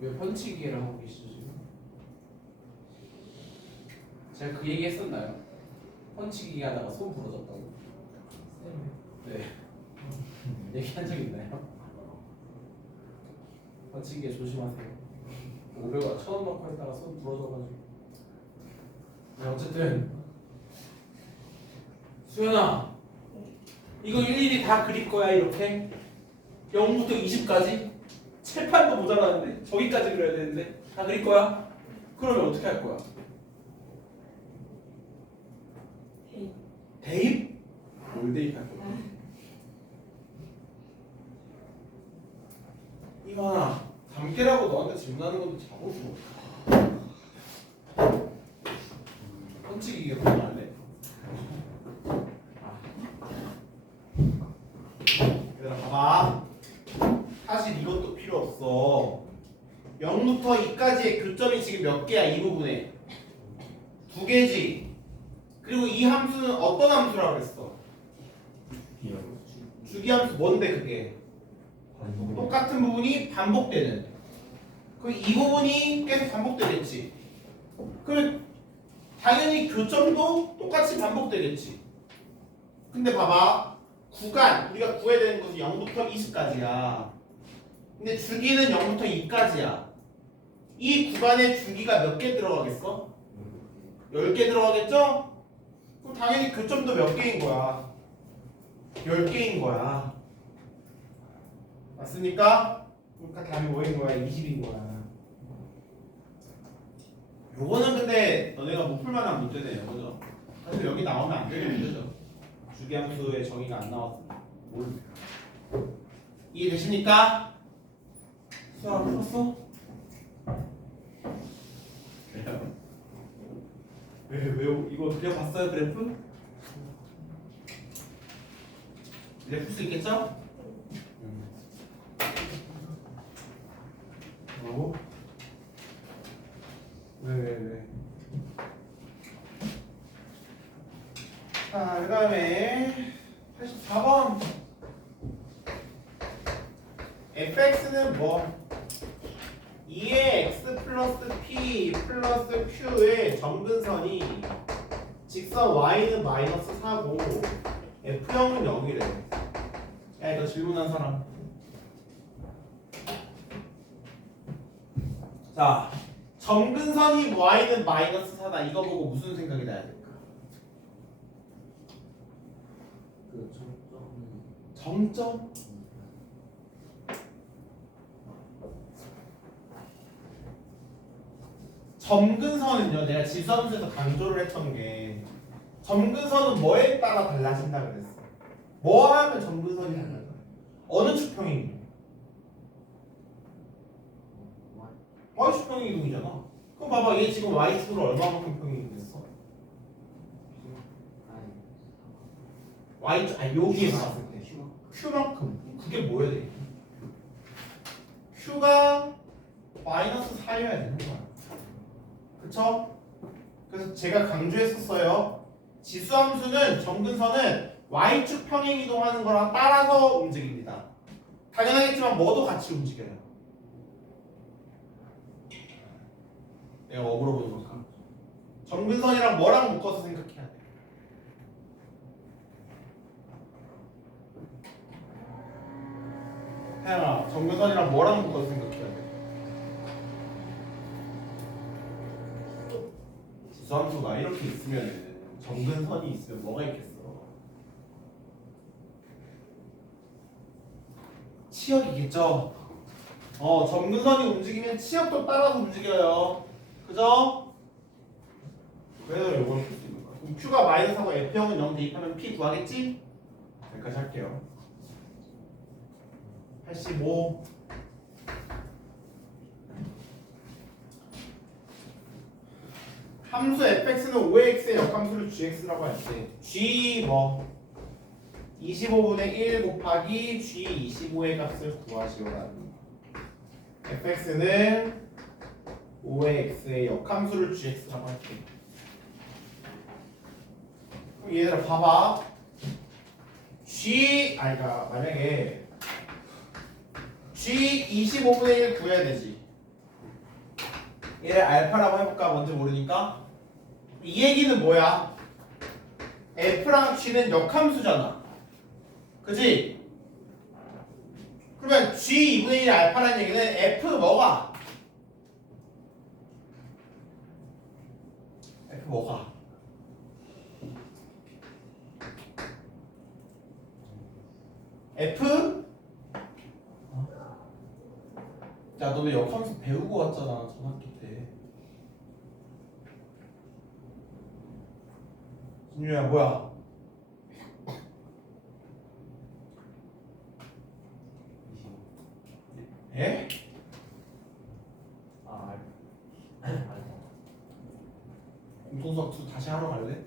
왜 펀치기를 하고 계시죠 지금? 제가 그 얘기 했었나요? 펀치기 하다가 손 부러졌다고. 네. 얘기한 적 있나요? 펀치기에 조심하세요. 500원 1000원 넣고 했다가 손 부러져가지고. 네, 어쨌든 수연아, 이거 일일이 다 그릴 거야 이렇게 0부터 20까지 칠판도 모자라는데 저기까지 그려야 되는데 다 그릴 거야? 그러면 어떻게 할 거야? 대입? 뭘 대입할 거야? 이만아, 담계라고 너한테 질문하는 건데 자고 펀치기 이게 그러면 안 돼? 얘들아 봐봐. 사실 이것도 필요 없어. 0부터 2까지의 교점이 지금 몇 개야? 이 부분에 두 개지. 그리고 이 함수는 어떤 함수라고 그랬어? 주기함수. 뭔데 그게? 똑같은 부분이 반복되는. 그럼 이 부분이 계속 반복되겠지. 그럼 당연히 교점도 똑같이 반복되겠지. 근데 봐봐, 구간 우리가 구해야 되는 것이 0부터 20까지야. 근데 주기는 0부터 2까지야. 이 구간에 주기가 몇 개 들어가겠어? 10개 들어가겠죠? 그럼 당연히 교점도 몇 개인 거야? 10개인 거야. 맞습니까? 그러니까 답이 뭐인 거야? 20인 거야. 요거는 근데 너네가 못 풀만한 문제네요, 그죠? 사실 여기 나오면 안 되는 문제죠. 주기함수의 정의가 안 나왔으니까 모르니까. 이해되십니까? 수학 풀었어? 왜 이거 그려봤어요, 그래프? 이제 풀 수 있겠죠? 뭐라고? 왜? 자, 그 다음에 84번. fx는 뭐? 2의 x 플러스 p 플러스 q의 점근선이 직선 y는 마이너스 4고 f형은 0이래. 야, 이거 질문한 사람. 자, 점근선이 y는 마이너스 4다. 이거 보고 무슨 생각이 나야 될까? 그 정점? 점근선은요, 내가 지수함수에서 강조를 했던 게 점근선은 뭐에 따라 달라진다 그랬어. 뭐 하면 점근선이 달라져? 어느 축평이? y축평 이동이잖아. 그럼 봐봐, 얘 지금 y축으로 얼마만큼 평이 됐어? y축, 여기에 봤을 때 q만큼. 그게 뭐야 돼? q가 마이너스 4여야 되는 거야. 그쵸? 그래서 제가 강조했었어요. 지수함수는 점근선은 y축 평행 이동하는 거랑 따라서 움직입니다. 당연하겠지만 뭐도 같이 움직여요. 내가 뭐 물어보는 걸까? 점근선이랑 뭐랑 묶어서 생각해야 돼? 태연아, 점근선이랑 뭐랑 묶어서 생각해야 돼? 지수함수가 이렇게 있으면 점근선이 있으면 뭐가 있겠어? 치역이겠죠? 점근선이 움직이면 치역도 따라서 움직여요. 그죠? 그래서 요걸 풀 수 있는 거야. 그럼 Q가 마이너스하고 F형은 0 대입하면 P 구하겠지? 여기까지 할게요. 85. 함수 fx는 5x의 역함수를 gx라고 할 때 g 뭐 25분의 1 곱하기 g 25의 값을 구하시오라는 fx는 5x의 역함수를 gx라고 할게. 그럼 얘들아 봐봐. 그러니까 만약에 g 25분의 1 구해야 되지. 얘를 알파라고 해볼까? 뭔지 모르니까. 이 얘기는 뭐야? F랑 G는 역함수잖아. 그지? 그러면 G 2분의 1 알파라는 얘기는 F 뭐가? F 뭐가? F? 야, 너 왜 역함수 배우고 왔잖아, 전학기 때. 진유야, 뭐야? 에? 아, 공통수학 2 다시 하러 갈래?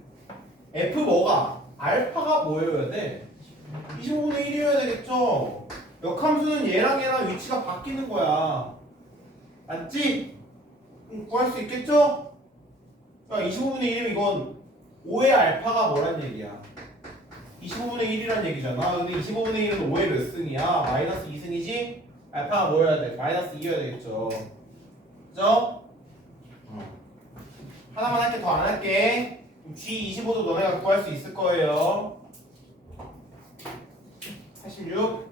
F 뭐가? 알파가 뭐여야 돼? 25분의 1이어야 되겠죠? 역함수는 얘랑 위치가 바뀌는 거야. 맞지? 구할 수 있겠죠? 그러니까 25분의 1이면 이건 5의 알파가 뭐란 얘기야? 25분의 1이란 얘기잖아. 근데 25분의 1은 5의 몇 승이야? 마이너스 2승이지? 알파가 뭐여야 돼? 마이너스 2여야 되겠죠. 그죠? 하나만 할게, 더 안 할게. G25도 너네가 구할 수 있을 거예요. 86.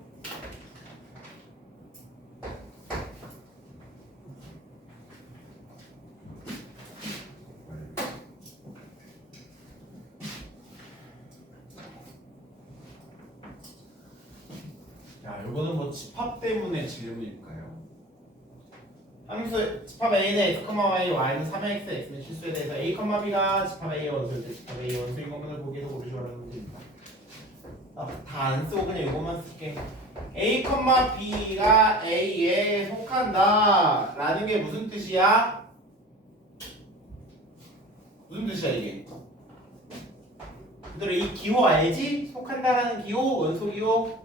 야, 요거는 뭐 집합 때문에 질문일까요? 함수 집합 A는 x, y, y는 3x, x는 실수에 대해서 a, b가 집합 A의 원소일 때 집합 A의 원소인 것만을 보기 위해서 고르시오라는 문제입니다. 다 안 쓰고 그냥 이것만 쓸게. a, b가 A에 속한다 라는 게 무슨 뜻이야? 무슨 뜻이야 이게? 얘들아 이 기호 알지? 속한다라는 기호, 원소 기호.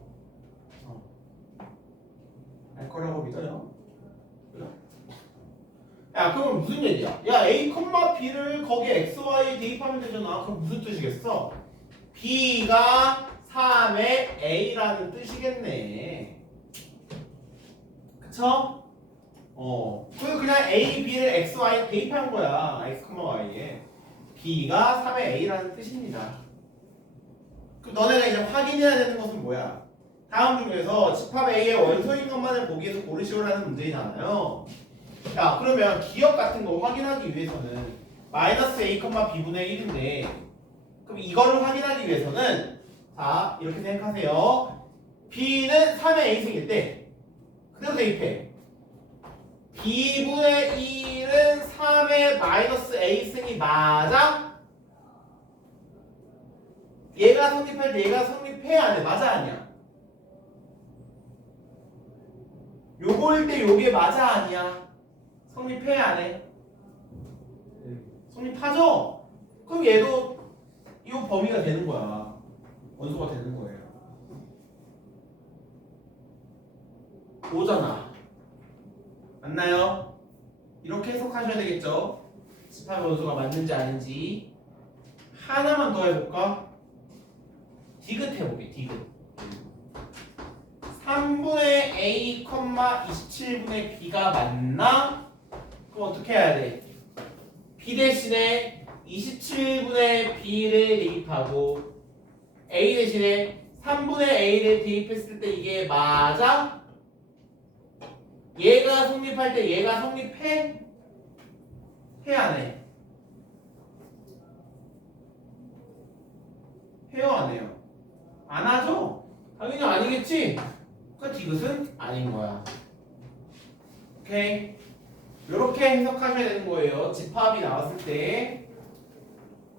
알 거라고 믿어요. 그래? 야 그럼 무슨 얘기야? 야 a, b를 거기에 x, y에 대입하면 되잖아. 그럼 무슨 뜻이겠어? b가 3의 a라는 뜻이겠네. 그쵸? 그래서 그냥 a, b를 x, y에 대입한 거야. x, y에. b가 3의 a라는 뜻입니다. 그럼 너네가 이제 확인해야 되는 것은 뭐야? 다음 중에서 집합 A의 원소인 것만을 보기 위해서 고르시오라는 문제잖아요. 자, 그러면 기억 같은 거 확인하기 위해서는 마이너스 A, B분의 1인데 그럼 이거를 확인하기 위해서는 자, 이렇게 생각하세요. B는 3의 A승일 때 그대로 대입해. B분의 1은 3의 마이너스 A승이 맞아? 얘가 성립할 때 얘가 성립해 안 해? 맞아 아니야? 요거일 때 요게 맞아 아니야? 성립해 안 해? 성립하죠? 그럼 얘도 이 범위가 되는 거야. 원소가 되는 거예요. 오잖아. 맞나요? 이렇게 해석하셔야 되겠죠? 집합 원소가 맞는지 아닌지. 하나만 더 해볼까? 디귿 해볼게. 디귿. 3분의 A, 27분의 B가 맞나? 그럼 어떻게 해야 돼? B 대신에 27분의 B를 대입하고 A 대신에 3분의 A를 대입했을 때 이게 맞아? 얘가 성립할 때 얘가 성립해? 해 안 해? 해요 안 해요? 안 하죠? 당연히 아니겠지? 그러니까 디귿은 아닌 거야. 오케이? 이렇게 해석하셔야 되는 거예요. 집합이 나왔을 때.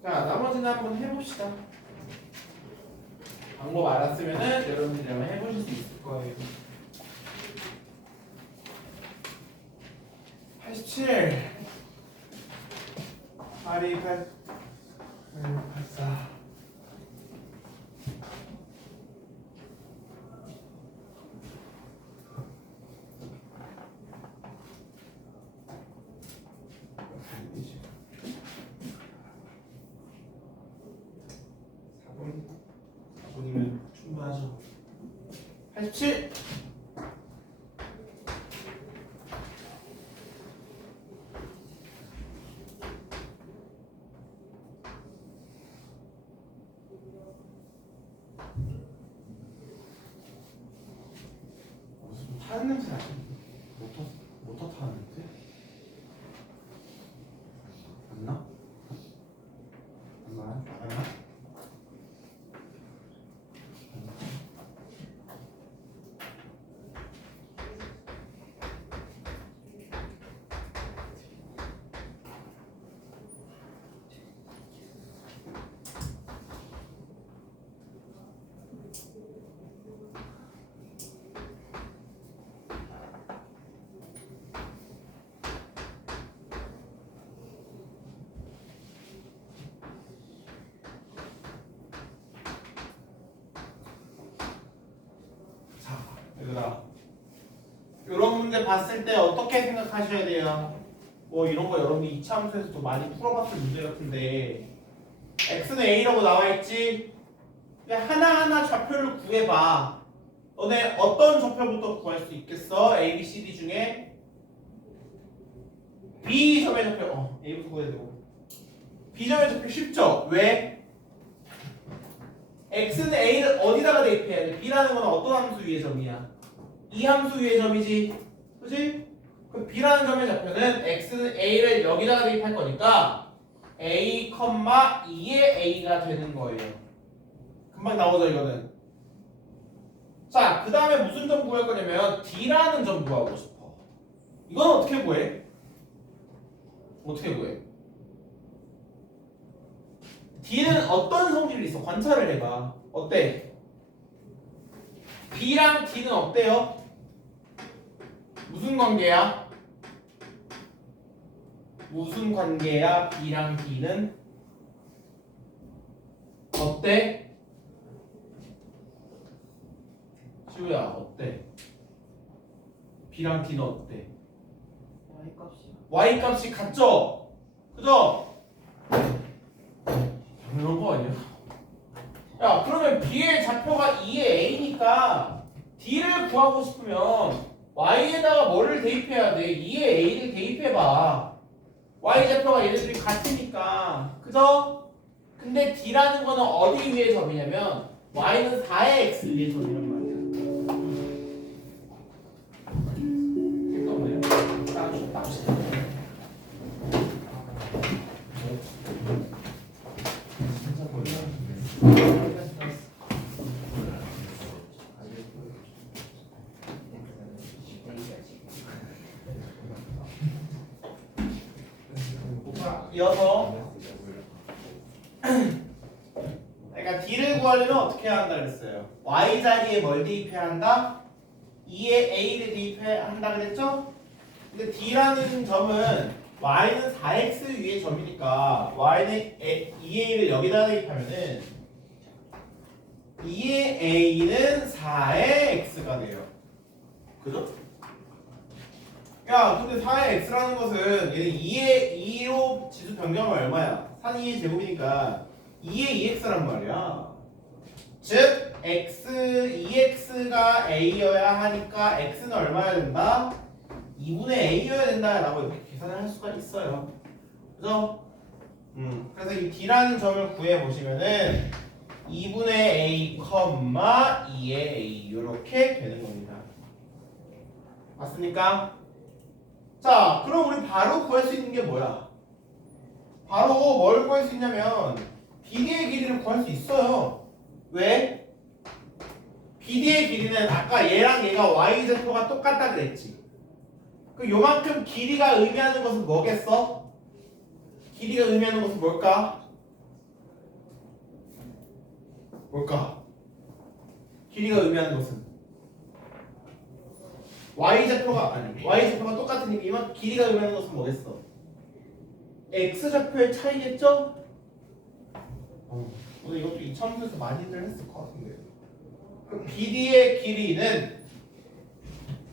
자, 나머지는 한번 해봅시다. 방법 알았으면은 여러분들이 한번 해보실 수 있을 거예요. 87 82 8 84 4분이면 충분하죠. 87 87 타는 냄새 나지? 모터 타는 냄새? 안 나? 안 나요? 안 나? 얘들아, 이런 문제 봤을 때 어떻게 생각하셔야 돼요? 뭐 이런 거 여러분이 2차 함수에서도 많이 풀어봤을 문제 같은데 x는 a라고 나와있지? 하나하나 좌표를 구해봐. 너네 어떤 좌표부터 구할 수 있겠어? A, B, C, D 중에 B점의 좌표, A부터 구해야 되고 B점의 좌표 쉽죠? 왜? x는 a를 어디다가 대입해야 돼? b라는 건 어떤 함수 위의 점이야? 이 함수 위의 점이지, 그렇지? 그럼 b라는 점의 좌표는 x는 a를 여기다가 대입할 거니까 a, 2의 a가 되는 거예요. 금방 나오죠 이거는. 자, 그 다음에 무슨 점 구할 거냐면 d라는 점 구하고 싶어. 이건 어떻게 구해? 어떻게 구해? D는 어떤 성질이 있어? 관찰을 해봐. 어때? B랑 D는 어때요? 무슨 관계야? 무슨 관계야? B랑 D는? 어때? 시우야, 어때? B랑 D는 어때? Y 값이 같죠? 그죠? 당연한 거 아니야? 야, 그러면 B의 좌표가 2의 A니까 D를 구하고 싶으면 Y에다가 뭐를 대입해야 돼? 2의 A를 대입해봐. Y 좌표가 얘네들이 같으니까. 그죠? 근데 D라는 거는 어디 위의 점이냐면 Y는 4의 X 위의 점이란 말이야. 택도 없네요. 딱 이어서 그러니까 D를 구하려면 어떻게 해야 한다 그랬어요? Y 자리에 뭘 대입해야 한다? 2의 A를 대입해야 한다 그랬죠? 근데 D라는 점은 Y는 4X 위의 점이니까 Y는 2A를 여기다 대입하면은 2의 A는 4의 X가 돼요. 그죠? 야, 근데 4의 x라는 것은 얘는 2로 지수 변경하면 얼마야? 산 2의 제곱이니까 2의 2x란 말이야. 즉 x 2x가 a여야 하니까 x는 얼마여야 된다? 2분의 a여야 된다라고 이렇게 계산을 할 수가 있어요. 그죠? 그래서 이 d라는 점을 구해 보시면은 2분의 a, 2의 a 이렇게 되는 겁니다. 맞습니까? 자, 그럼 우리 바로 구할 수 있는 게 뭐야? 바로 뭘 구할 수 있냐면 BD의 길이를 구할 수 있어요. 왜? BD의 길이는 아까 얘랑 얘가 Y좌표가 똑같다 그랬지. 그 요만큼 길이가 의미하는 것은 뭐겠어? 길이가 의미하는 것은 뭘까? 뭘까? 길이가 의미하는 것은 Y좌표가 똑같으니까 이만 길이가 의미하는 것은 뭐겠어? X좌표의 차이겠죠? 오늘 이것도 2차원에서 많이들 했을 것 같은데. 그럼 BD의 길이는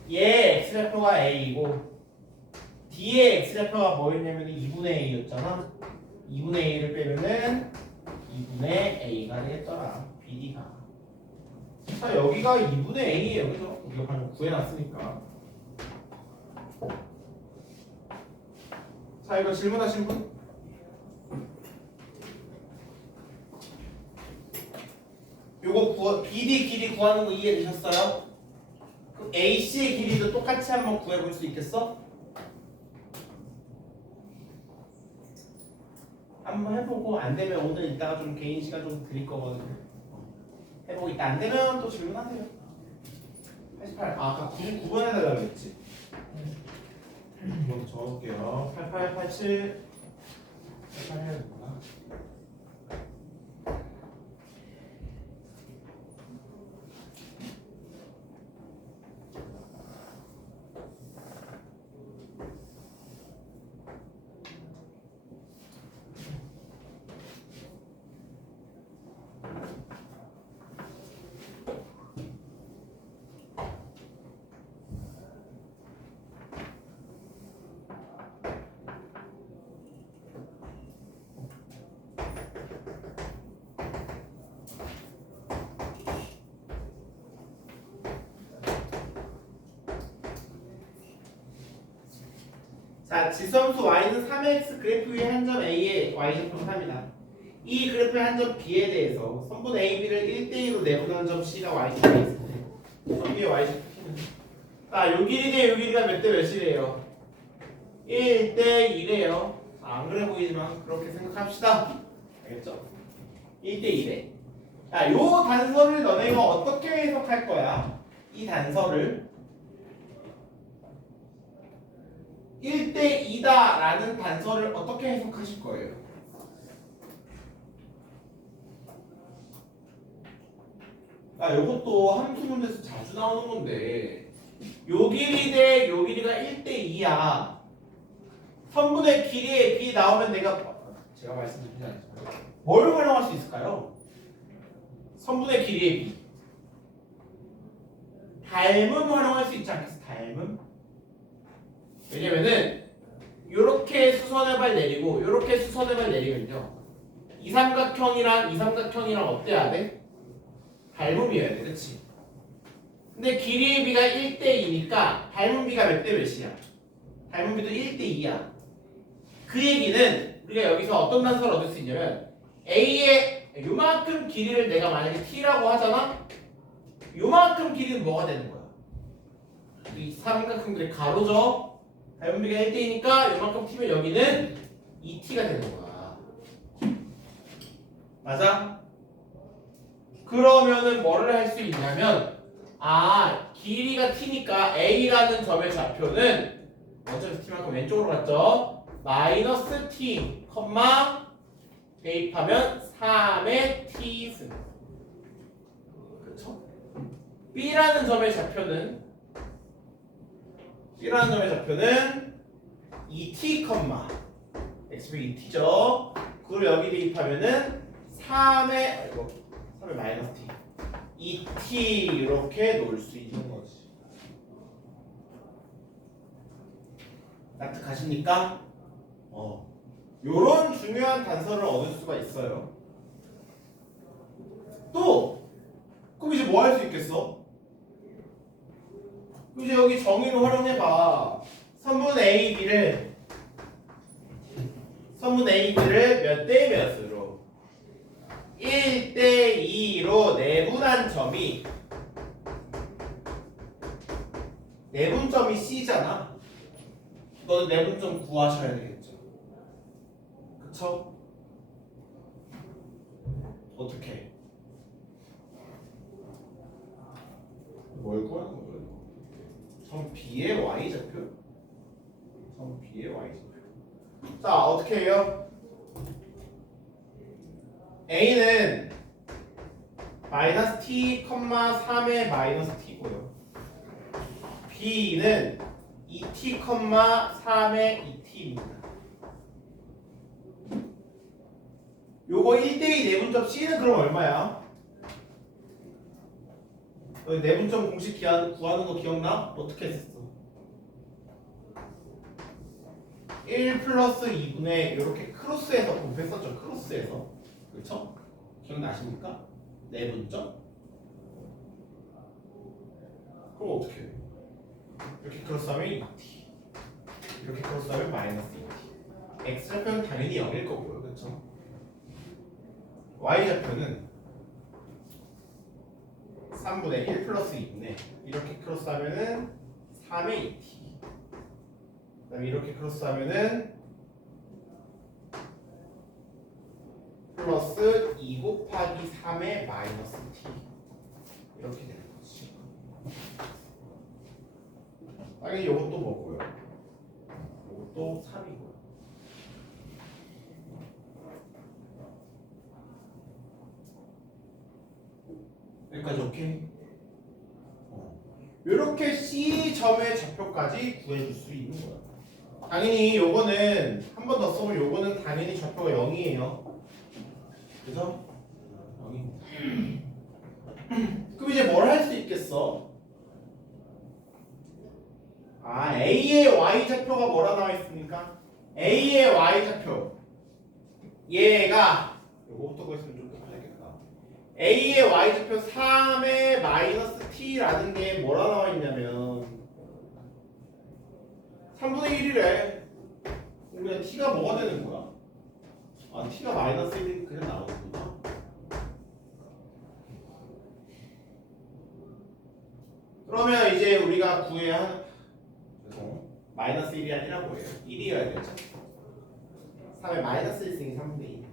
얘의 X좌표가 A이고 D의 X좌표가 뭐였냐면 2분의 A였잖아. 2분의 A를 빼면은 2분의 A가 되겠더라. BD가. 자, 여기가 2분의 A예요. 그죠? 우리가 방금 구해놨으니까. 자, 이거 질문하신 분? 요거 BD 길이 구하는 거 이해되셨어요? AC의 길이도 똑같이 한번 구해볼 수 있겠어? 한번 해보고 안 되면 오늘 이따가 좀 개인 시간 좀 드릴 거거든요. 해보고 이따 안 되면 또 질문하세요. 88. 아까 99번 해달라고 했지. 이것도 적어볼게요. 88, 87. 88 해야 되구나. 자, 지수함수 y는 3x 그래프 위의 한 점 a의 y좌표를 합니다. 이 그래프의 한 점 b에 대해서 선분 a, b를 1대2로 내분하는 점 c가 y좌표에 있을 때 점 b의 y좌표 p는 자, 요 길이 대 요 길이가 몇 대 몇이래요? 1대 2래요. 안 그래 보이지만 그렇게 생각합시다. 알겠죠? 1대 2래. 자, 요 단서를 너네가 어떻게 해석할 거야? 이 단서를 1대 2다 라는 단서를 어떻게 해석하실 거예요? 요것도 함수 문제에서 자주 나오는 건데 요 길이 대 요 길이가 1대 2야. 선분의 길이에 b 나오면 제가 말씀드리지 않지만 뭘 활용할 수 있을까요? 선분의 길이에 b 닮음 활용할 수 있지 않겠어? 닮음? 왜냐면은 요렇게 수선의 발 내리고 요렇게 수선의 발 내리면요 이삼각형이랑 어때야 돼? 닮음이어야 돼, 그치? 근데 길이의 비가 1대2니까 닮음 비가 몇 대 몇이야? 닮음 비도 1대2야. 그 얘기는 우리가 여기서 어떤 단서를 얻을 수 있냐면 A의 요만큼 길이를 내가 만약에 T라고 하잖아? 요만큼 길이는 뭐가 되는 거야? 이 삼각형들이 가로죠? 닮음비가 1대2니까 요만큼 T면 여기는 2T가 되는 거야. 맞아? 그러면은 뭐를 할 수 있냐면 길이가 T니까 A라는 점의 좌표는 어차피 T만큼 왼쪽으로 갔죠? 마이너스 T, 대입하면 3의 T승. 그렇죠? B라는 점의 좌표는 2t, x축이 2t죠. 그걸 여기 대입하면은 3의 마이너스 t 2t 이렇게 놓을 수 있는 거지. 납득하십니까? 요런 중요한 단서를 얻을 수가 있어요. 또 그럼 이제 뭐 할 수 있겠어? 이제 여기 정의를 활용해봐. 선분 A, B를 몇 대 몇으로 1대 2로 내분한 점이 내분점이 C잖아. 너는 내분점 구하셔야 되겠죠. 그쵸? 어떻게? 뭘 구하는 거야? 점 B의 Y좌표? 점 B의 Y좌표. 자, 어떻게 해요? A는 마이너스 T, 3의 마이너스 T고요. B는 2T, 3의 2T입니다. 요거 1대2 내분점 C는 그럼 얼마야? 내분점 공식 구하는 거 기억나? 어떻게 했었어? 1 플러스 2분의 이렇게 크로스해서 곱했었죠. 크로스해서. 그렇죠? 기억나십니까? 내분점? 그럼 어떻게 해요? 이렇게 크로스하면 2t 이렇게 크로스하면 마이너스 2t x좌표는 당연히 0일 거고요. 그렇죠? y좌표는 3분의 1 플러스 2분의 이렇게 크로스하면은 3의 2t. 그다음에 이렇게 크로스하면은 플러스 2 곱하기 3의 마이너스 t 이렇게 되는 거지. 당연히 이것도 뭐고요? 이것도 3이고요. 여기까지 오케이? 이렇게 C점의 좌표까지 구해줄 수 있는 거야. 당연히 요거는 한 번 더 써보면 요거는 당연히 좌표가 0이에요. 그죠? 0입니다. 그럼 이제 뭘 할 수 있겠어? 아, A의 Y좌표가 뭐라 나와 있습니까? A의 Y좌표 얘가 요거부터 구했으면 좀 헷갈리겠다. A의 Y좌표 3의 마이너스 T라는 게 뭐라 나와 있냐면 3분의 1이래. 그럼 T가 뭐가 되는 거야? 아, T가 마이너스 1이 그냥 나오는구나. 그러면 이제 우리가 구해야 하는 마이너스 1이 아니라 뭐예요? 1이어야 되죠. 3의 마이너스 1승이 3분의 2.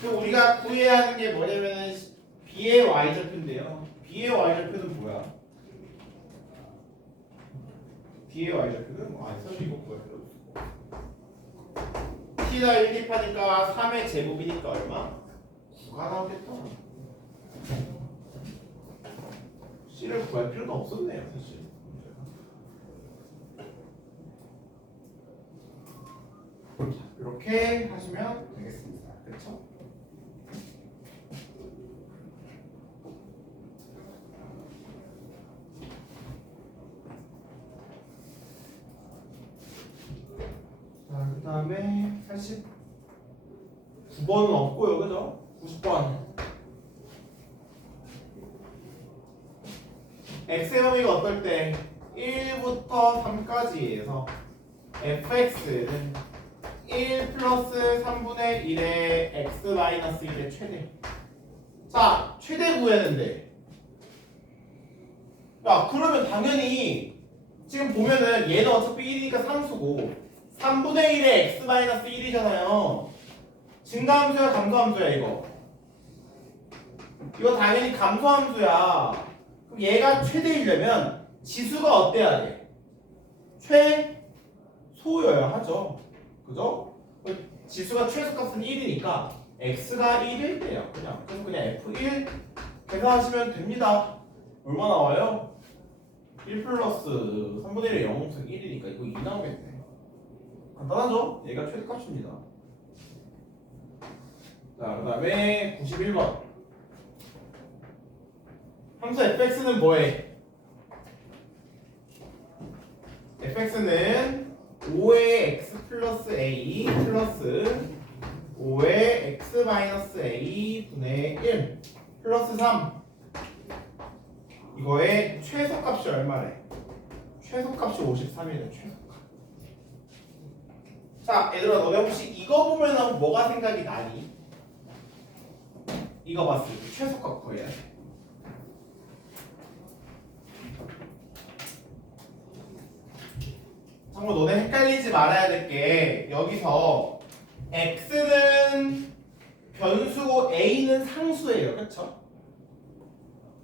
그럼 우리가 구해야 하는 게 뭐냐면은 B의 Y좌표인데요. B의 Y좌표는 뭐야? B의 Y좌표는 뭐 사실 이거 구할 필요 없어. T가 1 곱하니까 3의 제곱이니까 얼마? 9가 나오겠다. C를 구할 필요가 없었네요, 사실. 이렇게 하시면 되겠습니다. 그렇죠? 자, 그다음에 89번은 없고요, 그죠? 90번. x의 범위가 어떨 때 1부터 3까지에서 fx는 1 플러스 3분의 1의 x 마이너스 1의 최대. 자, 최대 구해야 된대. 야, 그러면 당연히 지금 보면은 얘는 어차피 1이니까 상수고 3분의 1의 x 마이너스 1이잖아요. 증가함수야, 감소함수야 이거. 이거 당연히 감소함수야. 그럼 얘가 최대이려면 지수가 어때야 돼? 최소여야 하죠. 그죠? 지수가 최소값은 1이니까 x가 1일 때요. 그냥 그래서 그냥 f1 계산하시면 됩니다. 얼마 나와요? 1 플러스 3분의 1의 0승 1이니까 이거 2 나오겠네. 간단하죠? 얘가 최대값입니다. 자, 그 다음에 91번. 함수 fx는 뭐해? fx는 5의 x 플러스 a 플러스 5의 x 마이너스 a 분의 1 플러스 3 이거의 최소값이 얼마래? 최소값이 53이래. 최소값. 자, 얘들아 너네 혹시 이거 보면 뭐가 생각이 나니? 이거 봤을 때 최소값 구해야 돼. 참고로 너네 헷갈리지 말아야 될 게 여기서 x는 변수고 a는 상수예요. 그쵸?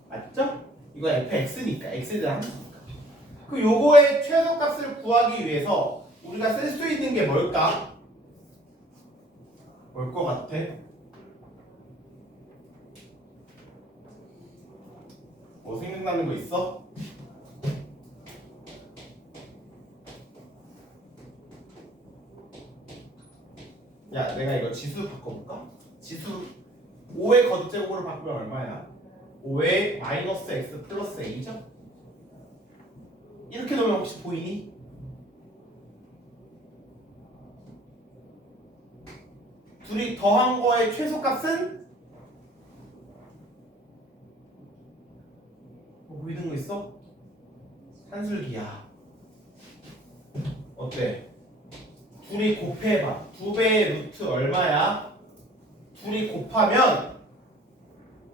맞죠? 이거 fx니까 x에 대한 함수니까. 그 요거의 최소값을 구하기 위해서 우리가 쓸 수 있는 게 뭘까? 뭘 것 같아? 뭐 생각나는 거 있어? 야, 내가 이거 지수 바꿔볼까? 지수 5의 거듭제곱으로 바꾸면 얼마야? 5의 마이너스 x 플러스 a죠? 이렇게 놓으면 혹시 보이니? 둘이 더한 거의 최소값은? 뭐 보이는 거 있어? 산술기야. 어때? 둘이 곱해봐. 2배의 루트 얼마야? 둘이 곱하면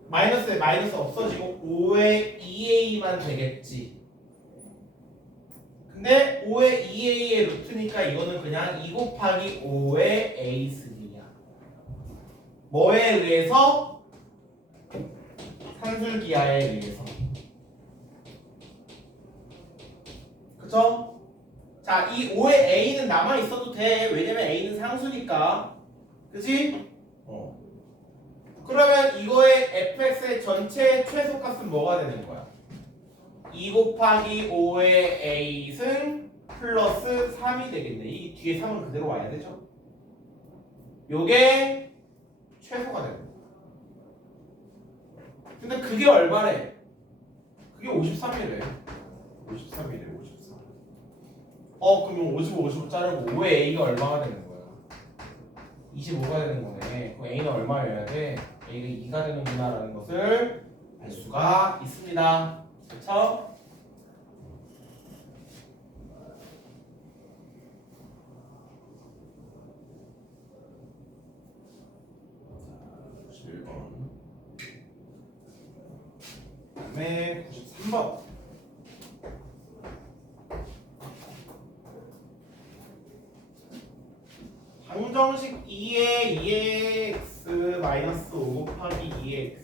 마이너스에 마이너스 없어지고 5의 2a만 되겠지. 근데 5의 2a의 루트니까 이거는 그냥 2 곱하기 5의 a 승이야. 뭐에 의해서? 산술기하에 의해서. 그쵸? 자, 이 5의 a는 남아 있어도 돼. 왜냐면 a는 상수니까. 그치? 그러면 이거의 fx의 전체 최소값은 뭐가 되는 거야? 2 곱하기 5의 a승 플러스 3이 되겠네. 이 뒤에 3은 그대로 와야 되죠? 요게 최소가 되는 거야. 근데 그게 얼마래? 그게 53이래. 53이래. 53. 그러면 55, 55 자르고 5의 a가 얼마가 되는 거야? 25가 되는 거네. 그럼 a는 얼마여야 돼? a가 2가 되는구나 라는 것을 알 수가 있습니다. 그쵸? 그다음에 93번. 방정식 2의 2x 마이너스 5 곱하기 2x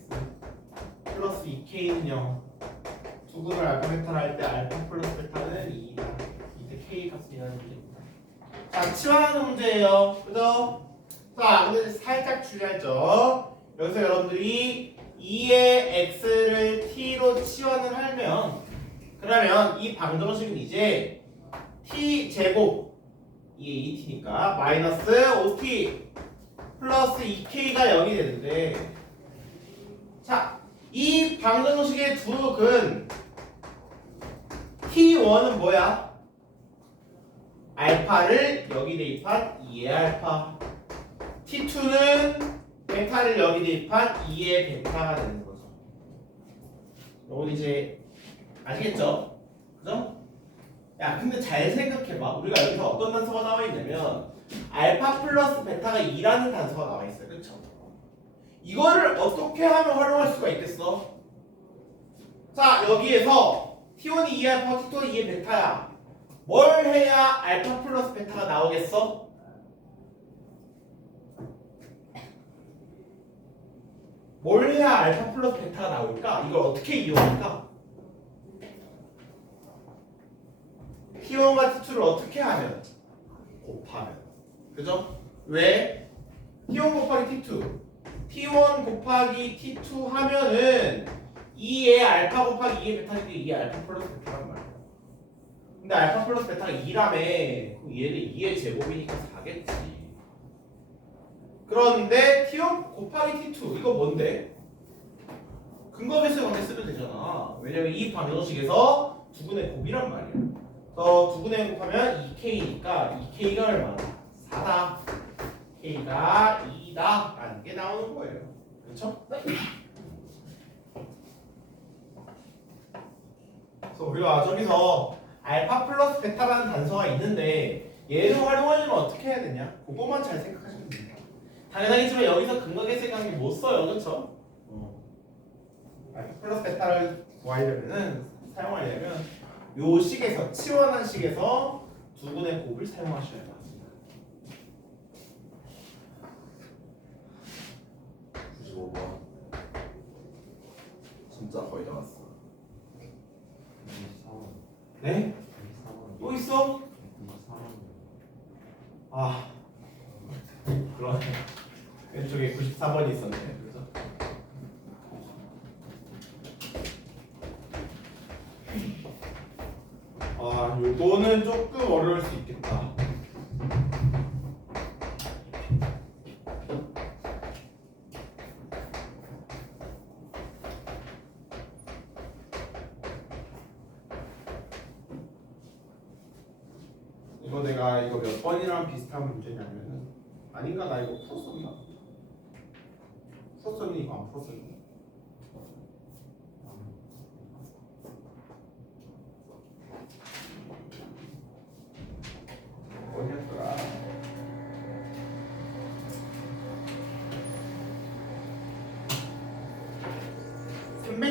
플러스 2k는 0. 두근을 알파 베타를 할 때 알파 플러스 베타는 2다. 이때 k 값이라는 문제입니다. 자, 치환하는 문제예요. 그죠? 자, 근데 살짝 주의하죠. 여기서 여러분들이 2의 x를 t로 치환을 하면, 그러면 이 방정식은 이제 t 제곱, 이게 2t니까 마이너스 5t 플러스 2k가 0이 되는데, 자, 이 방정식의 두 극은 t1은 뭐야? 알파를 여기 대입한 2의 알파, t2는 베타를 여기 대입한 2의 베타가 되는 거죠. 이건 이제 아시겠죠? 그죠? 야, 근데 잘 생각해봐. 우리가 여기서 어떤 단서가 나와 있냐면 알파 플러스 베타가 2라는 단서가 나와 있어요. 그쵸? 이거를 어떻게 하면 활용할 수가 있겠어? 자, 여기에서 t1이 2알파, t2이 2의 베타야. 뭘 해야 알파 플러스 베타가 나오겠어? 뭘 해야 알파 플러스 베타가 나올까? 이걸 어떻게 이용할까? T1과 T2를 어떻게 하면? 곱하면. 그죠? 왜? T1 곱하기 T2. T1 곱하기 T2 하면은 2의 알파 곱하기 2의 베타니까 2의 알파 플러스 베타란 말이야. 근데 알파 플러스 베타가 2라며. 그럼 얘는 2의 제곱이니까 4겠지. 그런데 T1 곱하기 T2 이거 뭔데? 근거배수 관계 쓰면 되잖아. 왜냐면 이 방정식에서 두근의 곱이란 말이야. 그래서 두근의 곱하면 2K니까 2K가 얼마나? 4다. K가 2다 라는 게 나오는 거예요. 그렇죠? 그래서 우리가 저기서 알파 플러스 베타라는 단서가 있는데 얘를 활용하려면 어떻게 해야 되냐? 그것만 잘 생각하시면 됩니다. 당연하겠지만 여기서 근거계수의 관계 못 써요. 그렇죠? 알파 플러스 베타를 구하려면은 사용하려면 요 식에서 치환한 식에서 두근의 곱을 사용하셔야 합니다. 95번 진짜 거의 다 왔어. 네? 또 있어? 아, 그러네. 왼쪽에 94번이 있었네. 그래서 요거는 조금 어려울 수 있겠다. 이거 내가 이거 몇 번이랑 비슷한 문제냐면은 아닌가? 나 이거 풀었었나? 풀었었니? 이거 안 풀었었니? 어디였더라?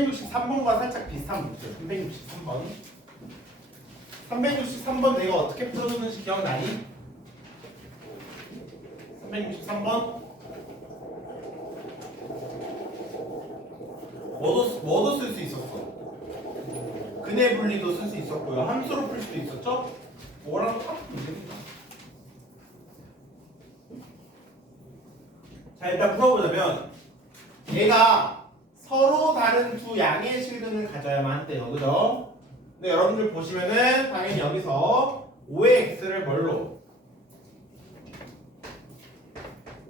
363번과 살짝 비슷한 문제. 363번. 363번 내가 어떻게 풀어줬는지 기억나니? 363번. 뭐도 쓸 수 있었어? 근해 분리도 쓸 수 있었고요. 함수로 풀 수도 있었죠? 뭐랑 똑같은 문제입니다. 자, 일단 풀어보자면 얘가 서로 다른 두 양의 실근을 가져야만 한대요. 그죠? 근데 여러분들 보시면은 당연히 여기서 5의 x를 뭘로?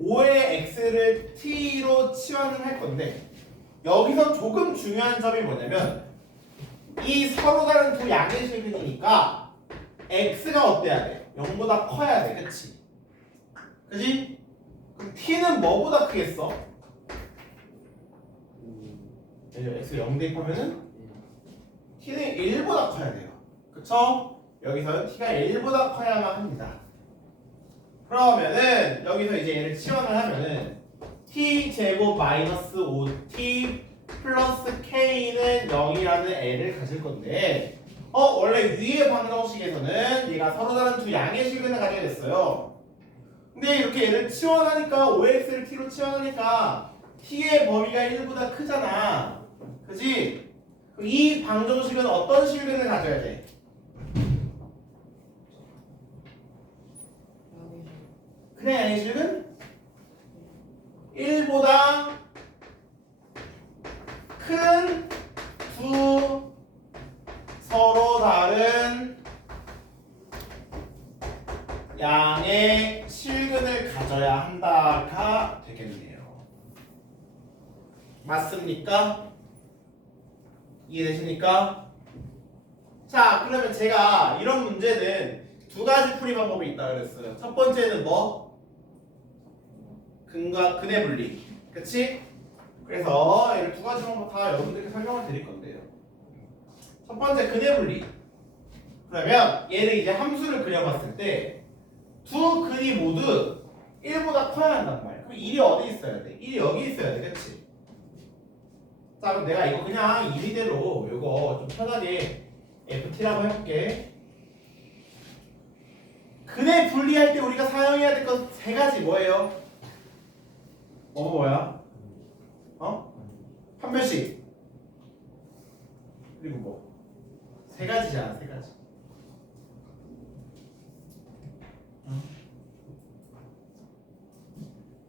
5의 x를 t로 치환을 할 건데 여기서 조금 중요한 점이 뭐냐면 이 서로 다른 두 양의 실근이니까 x가 어때야 돼? 0보다 커야 돼. 그치? 그치? 그럼 t는 뭐보다 크겠어? x가 0 대입하면은 t는 1보다 커야 돼요. 그쵸? 여기서 t가 1보다 커야만 합니다. 그러면은 여기서 이제 얘를 치환을 하면은 t 제곱 마이너스 5t 플러스 k는 0이라는 애를 가질 건데 원래 위의 방정식에서는 얘가 서로 다른 두 양의 실근을 가져야 됐어요. 근데 이렇게 얘를 치환하니까 5x를 t로 치환하니까 t의 범위가 1보다 크잖아. 그치? 이 방정식은 어떤 실근을 가져야 돼? 그냥 양의 실근? 1보다 큰 두 서로 다른 양의 실근을 가져야 한다가 되겠네요. 맞습니까? 이해되십니까? 자, 그러면 제가 이런 문제는 두 가지 풀이 방법이 있다 그랬어요. 첫 번째는 뭐? 근과 근의 분리. 그치? 그래서 이 두 가지 방법 다 여러분들께 설명을 드릴 건데요. 첫 번째 근의 분리. 그러면 얘를 이제 함수를 그려봤을 때 두 근이 모두 1보다 커야 한단 말이야. 그럼 1이 어디 있어야 돼? 1이 여기 있어야 돼. 그치? 자, 그럼 내가 이거 그냥 임의대로 이거 좀 편하게 FT라고 해볼게. 근의 분리할 때 우리가 사용해야 될 것 세 가지 뭐예요? 뭐야? 판별식. 그리고 뭐? 세 가지잖아, 세 가지.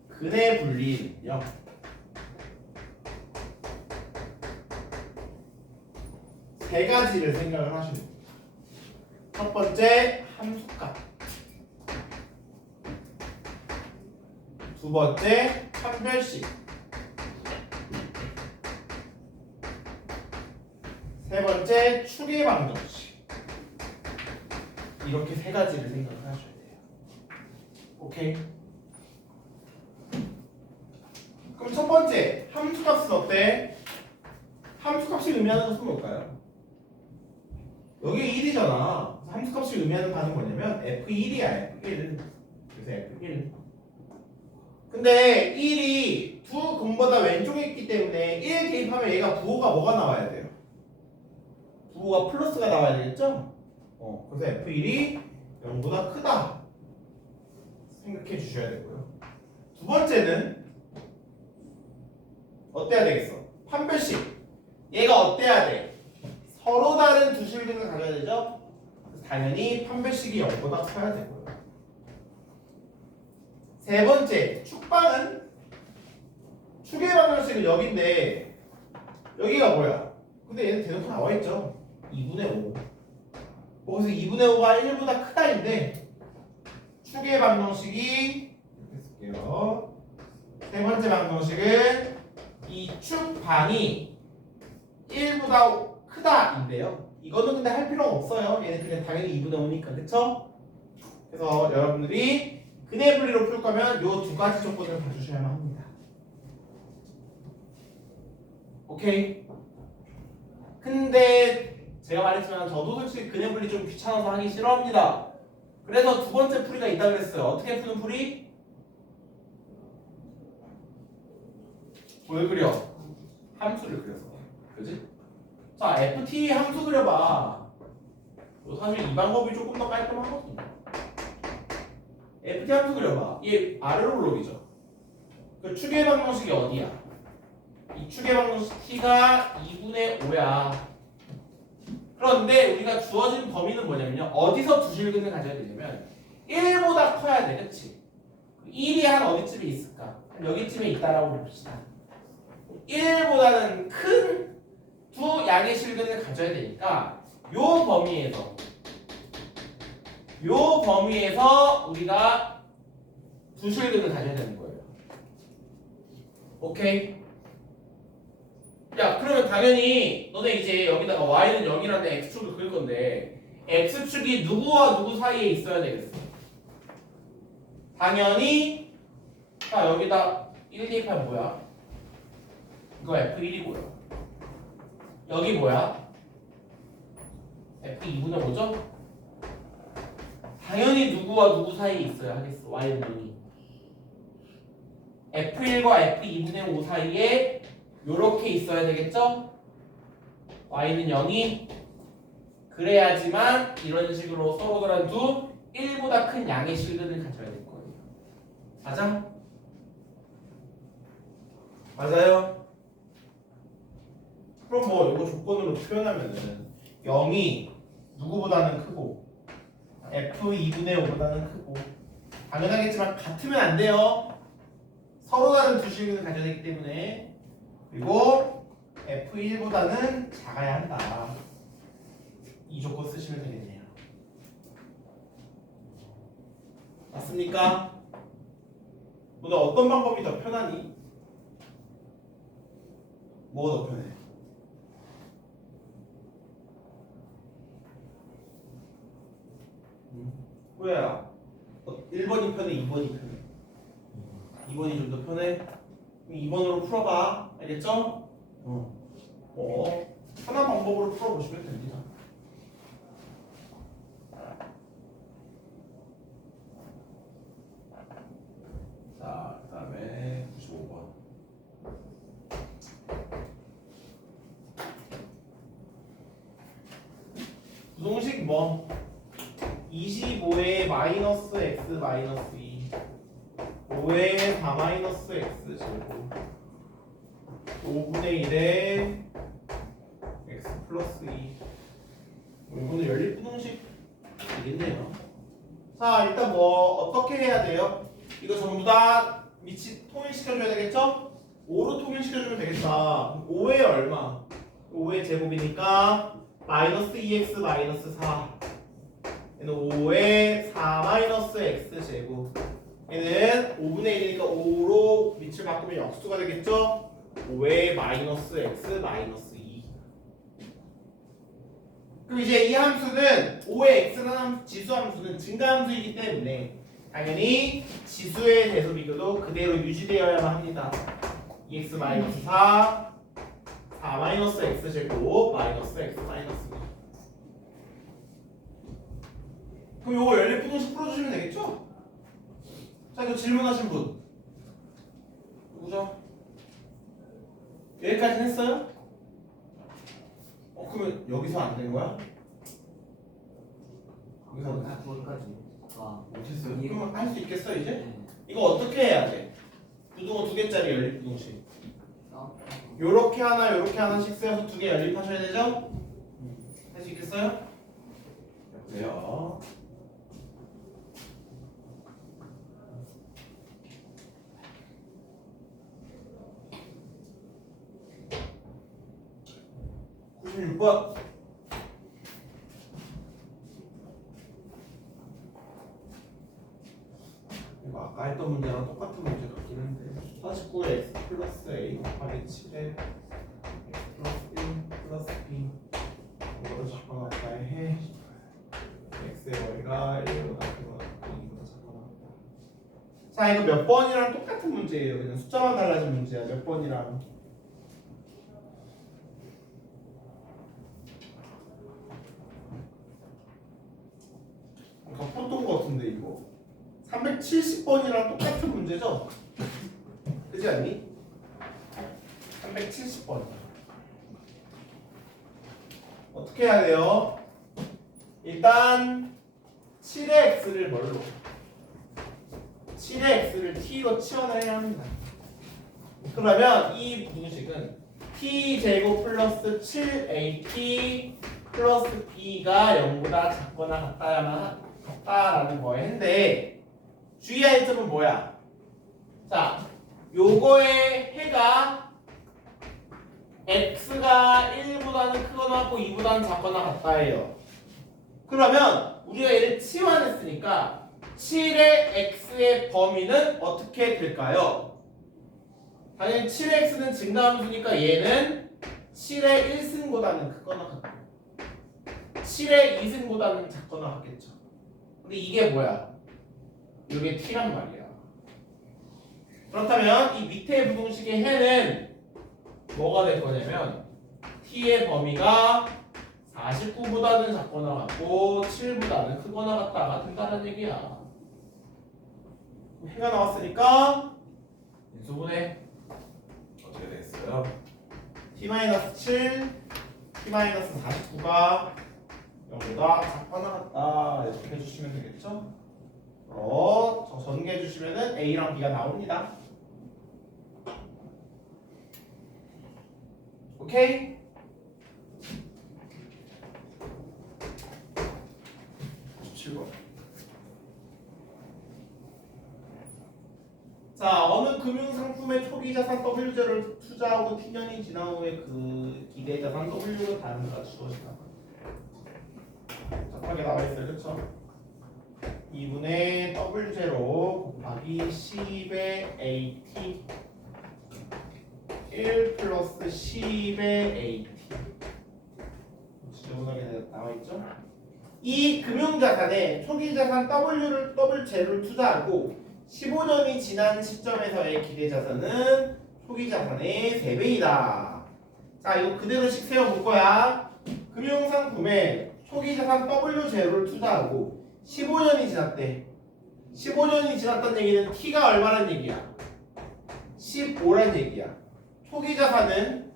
근의 분리는요. 세 가지를 생각을 하시면 됩니다. 첫 번째, 함수값. 두 번째, 판별식. 세 번째, 추계 방정식. 이렇게 세 가지를 생각을 하셔야 돼요. 오케이? 그럼 첫 번째, 함수값은 어때? 함수값이 의미하는 것은 뭘까요? 여기 1이잖아. 함수값이 의미하는 바는 뭐냐면 F1이야, F1. 그래서 F1. 근데 1이 두 근보다 왼쪽에 있기 때문에 1 대입하면 얘가 부호가 뭐가 나와야 돼요? 부호가 플러스가 나와야 되겠죠? 그래서 F1이 0보다 크다 생각해 주셔야 되고요. 두 번째는 어때야 되겠어? 판별식. 얘가 어때야 돼? 서로 다른 두 실근을 가져야 되죠? 그래서 당연히 판별식이 0보다 커야 되고요. 세 번째, 축방은 추계 방정식은 여기인데 여기가 뭐야? 근데 얘는 대놓고 나와있죠? 2분의 5. 거기서 2분의 5가 1보다 크다인데 추계 방정식이 이렇게 쓸게요. 세 번째 방정식은 이 축방이 1보다 크다인데요. 이거는 근데 할 필요가 없어요. 얘는 그냥 당연히 2분의 5니까. 그쵸? 그래서 여러분들이 근의 분리로 풀 거면 요 두 가지 조건을 봐주셔야만 합니다. 오케이? 근데 제가 말했지만 저도 솔직히 근의 분리 좀 귀찮아서 하기 싫어합니다. 그래서 두 번째 풀이가 있다 그랬어요. 어떻게 푸는 풀이? 뭘 그려? 함수를 그려서. 그지? 자, ft 함수 그려봐. 사실 이 방법이 조금 더 깔끔하거든요. ft 함수 그려봐. 얘 아래로 올라오죠. 그 추계 방정식이 어디야? 이 추계 방정식 t가 2분의 5야. 그런데 우리가 주어진 범위는 뭐냐면요. 어디서 두실근을 가져야 되냐면 1보다 커야 돼. 그치? 1이 한 어디쯤에 있을까? 한 여기쯤에 있다라고 봅시다. 1보다는 큰 두 양의 실근을 가져야 되니까 요 범위에서 우리가 두 실근을 가져야 되는 거예요. 오케이? 야, 그러면 당연히 너네 이제 여기다가 y는 0이라는 x축을 그릴 건데 x축이 누구와 누구 사이에 있어야 되겠어? 당연히 자, 여기다 1 대입하면 뭐야? 이거 f1이고요. 여기 뭐야? f2분의 5죠? 당연히 누구와 누구 사이에 있어야 하겠어. y는 0이. f1과 f2분의 5 사이에 요렇게 있어야 되겠죠? y는 0이 그래야지만 이런 식으로 서로 다른 두 1보다 큰 양의 실근을 가져야 될 거예요. 맞아? 맞아요? 그럼 뭐 이거 조건으로 표현하면은 0이 누구보다는 크고 f2분의 5보다는 크고 당연하겠지만 같으면 안 돼요. 서로 다른 두 실근을 가져야 되기 때문에 그리고 f1보다는 작아야 한다. 이 조건 쓰시면 되겠네요. 맞습니까? 너네 어떤 방법이 더 편하니? 뭐가 더 편해? 뭐야? 1번이 편해? 2번이 편해? 2번이 좀 더 편해? 그럼 2번으로 풀어봐. 알겠죠? 편한 방법으로 풀어보시면 됩니다. 자, 그 다음에 95번. 부동식 뭐 25에 마이너스 x 마이너스 2 5에 4 마이너스 x 제곱 5분의 1에 x 플러스 2 이거는 연립부동식 되겠네요. 자, 일단 뭐 어떻게 해야 돼요? 이거 전부 다 밑이 통일시켜줘야 되겠죠? 5로 통일시켜주면 되겠다. 5에 얼마? 5의 제곱이니까 마이너스 2x 마이너스 4 얘는 5에 4 마이너스 x 제곱 얘는 5분의 1이니까 5로 밑을 바꾸면 역수가 되겠죠? 5에 마이너스 x 마이너스 2 그럼 이제 이 함수는 5의 x라는 지수함수는 증가함수이기 때문에 당연히 지수의 대소 비교도 그대로 유지되어야만 합니다. 2x 마이너스 4 4 마이너스 x 제곱 마이너스 x 마이너스 2 그럼 요거 연립부동식 풀어주시면 되겠죠? 자, 이거 질문하신 분 누구죠? 여기까지 했어요? 그러면 여기서 안 된 거야? 여기서 거기까지. 아, 못했어요. 그러면 할 수 있겠어 이제? 네. 이거 어떻게 해야 돼? 부등호 2개짜리 연립부동식 요렇게 하나씩 쓰여서 2개 연립하셔야 되죠? 할 수 있겠어요? 여보세요. 번 이거 아까 했던 문제랑 똑같은 문제 같긴 한데 49에 x 플러스 a 곱하기 7에 x 플러스 1 플러스 b 이거보다 작거나 같다 해 x의 y가 1보다 크거나 2보다 작거나 같다. 자, 이거 몇 번이랑 똑같은 문제예요. 그냥 숫자만 달라진 문제야. 몇 번이랑 풀었던 거 같은데 이거 370번이랑 똑같은 문제죠? 그렇지 않니? 370번 어떻게 해야 돼요? 일단 7의 x를 뭘로? 7의 x를 t로 치환해야 합니다. 그러면 이 부등식은 t제곱 플러스 7at 플러스 b가 0보다 작거나 같다라는 거인데 주의할 점은 뭐야? 자, 요거의 해가 x가 1보다는 크거나 같고 2보다는 작거나 같다예요. 그러면 우리가 얘를 치환했으니까 7의 x의 범위는 어떻게 될까요? 당연히 7의 x는 증가함수니까 얘는 7의 1승보다는 크거나 같고 7의 2승보다는 작거나 같겠죠. 근데 이게 뭐야? 이게 t란 말이야. 그렇다면 이 밑에 부등식의 해는 뭐가 될 거냐면 t의 범위가 49보다는 작거나 같고 7보다는 크거나 같다가 된다는 얘기야. 해가 나왔으니까 인수분해 어떻게 되겠어요? t-7 t-49가 0보다 작거나 같다 이렇게 해주시면 되겠죠? 저 전개해 주시면은 a랑 b가 나옵니다. 오케이? 자, 어느 금융상품의 초기자산 W제를 투자하고 T년이 지난 후에 그 기대자산 W로 다음과 주어진다. 답하게 나와 있어요, 그렇죠? 2분의 W제로 곱하기 10의 AT 1 플러스 10의 AT 지저분하게 나와 있죠? 이 금융자산에 초기자산 W제를 투자하고 15년이 지난 시점에서의 기대자산은 초기자산의 3배이다. 자, 이거 그대로씩 세워볼 거야. 금융상품에 초기자산 W제로를 투자하고 15년이 지났대. 15년이 지났다는 얘기는 T가 얼마란 얘기야? 15란 얘기야. 초기자산은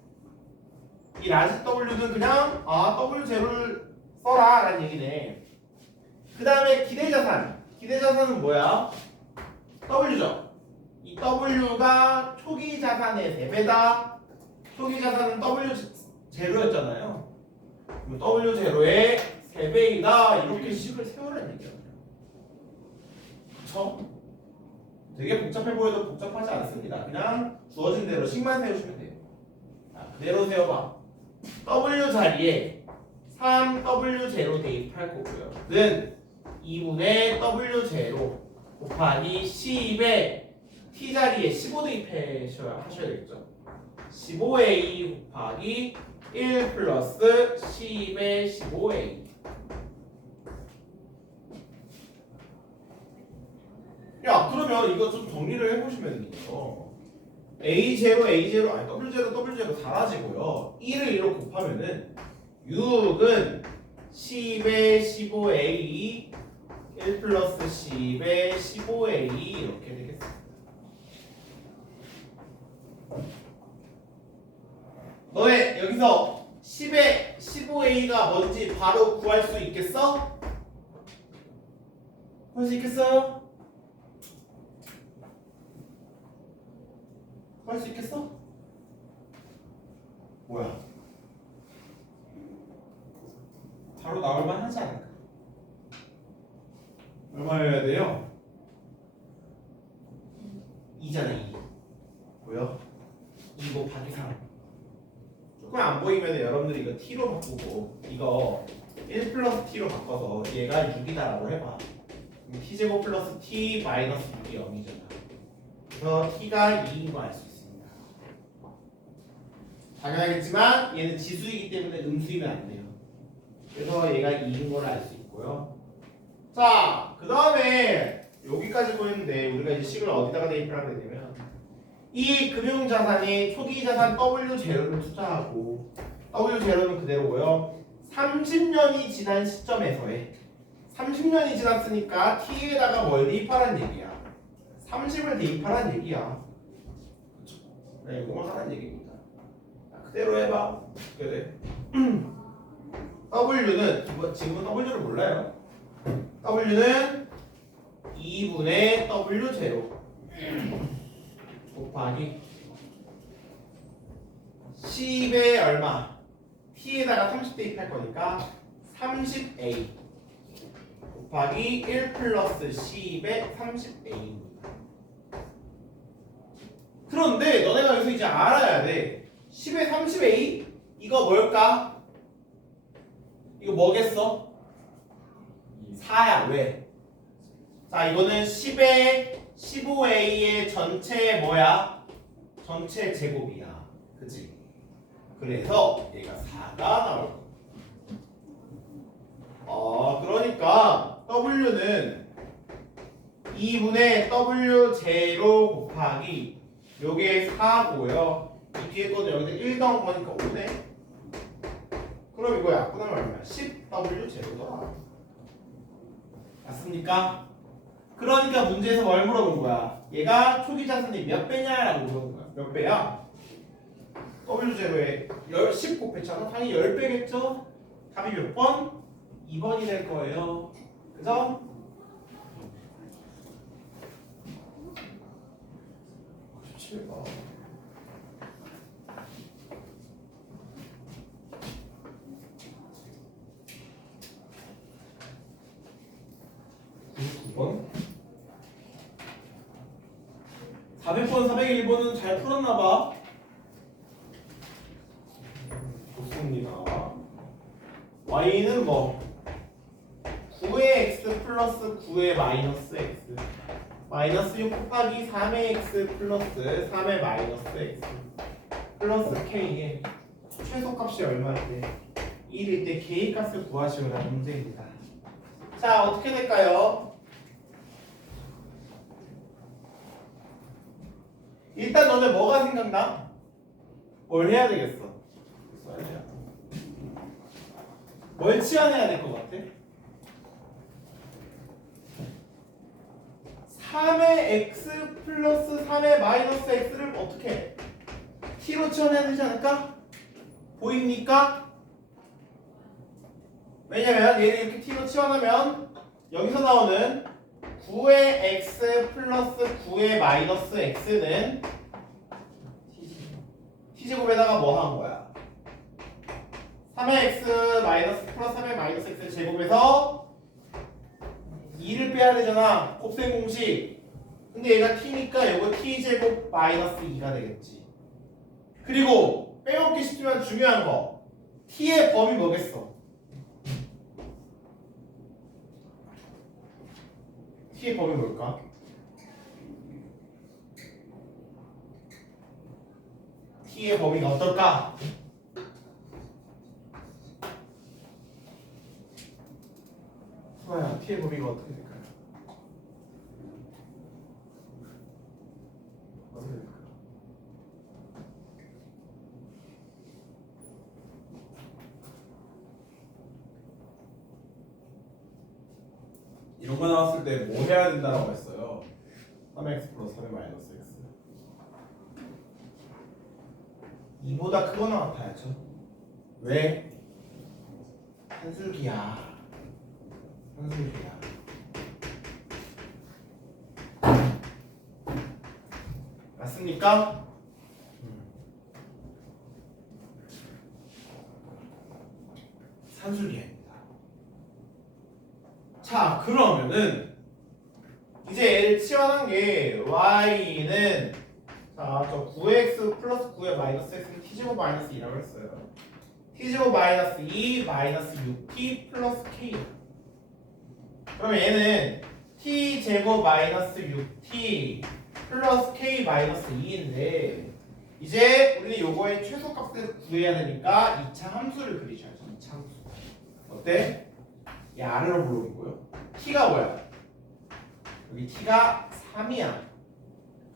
이 라지 W는 그냥 W제로를 써라 라는 얘기네. 그 다음에 기대자산은 뭐야? W죠. 이 W가 초기 자산의 3배다. 초기 자산은 W0였잖아요. W0의 3배이다. 이렇게 식을 세우라는 얘기예요. 그쵸? 되게 복잡해 보여도 복잡하지 않습니다. 그냥 주어진 대로 식만 세우시면 돼요. 자, 그대로 세워봐. W 자리에 3W0 대입할 거고요. 는 2분의 W0 곱하기 10에 t 자리에 15 대입하셔야 되겠죠. 15a 곱하기 1 플러스 10의 15a. 야, 그러면 이거 좀 정리를 해보시면요. a0 아니 w0 사라지고요. 1을 1로 곱하면은 6은 10의 15a 1 플러스 10의 15a 이렇게 되겠습니다. 너네 여기서 10의 15a가 뭔지 바로 구할 수 있겠어? 구할 수 있겠어요? 구할 수 있겠어? 뭐야? 바로 나올만 하지 않을까? 얼마여야 돼요? 2잖아 2. 뭐요? 2 곱하기 3. 조금 안 보이면 여러분들이 이거 t로 바꾸고 이거 1 플러스 t로 바꿔서 얘가 6이다라고 해봐. t제곱 플러스 t 마이너스 6이 0이잖아. 그래서 t가 2인 거 알 수 있습니다. 당연하겠지만 얘는 지수이기 때문에 음수이면 안 돼요. 그래서 얘가 2인 걸 알 수 있고요. 자, 그 다음에 여기까지 보였는데 우리가 이제 식을 어디다가 대입하라고 했냐면 이 금융자산이 초기자산 W0를 투자하고 W0는 그대로고요. 30년이 지난 시점에서의 30년이 지났으니까 T에다가 뭘 대입하란 얘기야? 30을 대입하란 얘기야. 그쵸? 네, 이거만 하란 얘기입니다. 자, 그대로 해봐. 그래. W는 지금은 W를 몰라요. W는 2분의 W0 곱하기 10에 얼마? T에다가 30 대입할 거니까 30A 곱하기 1 플러스 10에 30A입니다. 그런데 너네가 여기서 이제 알아야 돼. 10에 30A? 이거 뭘까? 이거 뭐겠어? 4야. 왜? 자, 이거는 10에 15A의 전체 뭐야? 전체 제곱이야. 그치? 그래서 얘가 4가 나올 거야. 그러니까 W는 2분의 W0 곱하기 요게 4고요. 이 뒤에 거는 여기다 1 더한 거니까 5네. 그럼 이거 약분하면 얼마야? 10W0더라. 맞습니까? 그러니까 문제에서 뭘 물어본 거야? 얘가 초기 자산이 몇 배냐라고 물어본 거야. 몇 배야? W0에 10 곱했잖아. 당연히 10배겠죠? 답이 몇 번? 2번이 될 거예요. 그죠? 봐. 9번 400번, 401번은 잘 풀었나봐. 좋습니다. y는 뭐 9의 x 플러스 9의 마이너스 x 마이너스 6 곱하기 3의 x 플러스 3의 마이너스 x 플러스 k의 최소값이 얼마일 때 1일 때 k값을 구하시오라는 문제입니다. 자, 어떻게 될까요? 일단 너네 뭐가 생각나? 뭘 해야 되겠어? 뭘 치환해야 될 것 같아? 3의 x 플러스 3의 마이너스 x를 어떻게 해? t로 치환해야 되지 않을까? 보입니까? 왜냐면 얘를 이렇게 t로 치환하면 여기서 나오는 9의 x 플러스 9의 마이너스 x는 t제곱에다가 뭐 한 거야? 3의 x 마이너스 플러스 3의 마이너스 x 제곱에서 2를 빼야 되잖아. 곱셈 공식. 근데 얘가 t니까 이거 t제곱 마이너스 2가 되겠지. 그리고 빼먹기 쉽지만 중요한 거. t의 범위 뭐겠어? t의 범위 뭘까? t의 범위가 어떨까? 수아야, t의 범위가 어떻게 될까요? 어떻게 될까요? 이런 거 나왔을 때 뭐 해야 된다고 했어요? 3x 플러스 3의 마이너스 x 2보다 크거나 같아야죠. 왜? 한술기야. 한술기야. 맞습니까? 산술기입니다. 자, 그러면은 이제 얘를 치환한 게 y는 자, 저 9x 플러스 9의 마이너스 x는 t제곱 마이너스 2라고 했어요. t제곱 마이너스 2 마이너스 6t 플러스 k. 그러면 얘는 t제곱 마이너스 6t 플러스 k 마이너스 2인데 이제 우리는 요거의 최소값을 구해야 되니까 2차 함수를 그리셔야죠. 2차 함수. 어때? 얘 아래로 물어보고요. t가 뭐야? 여기 t가 3이야.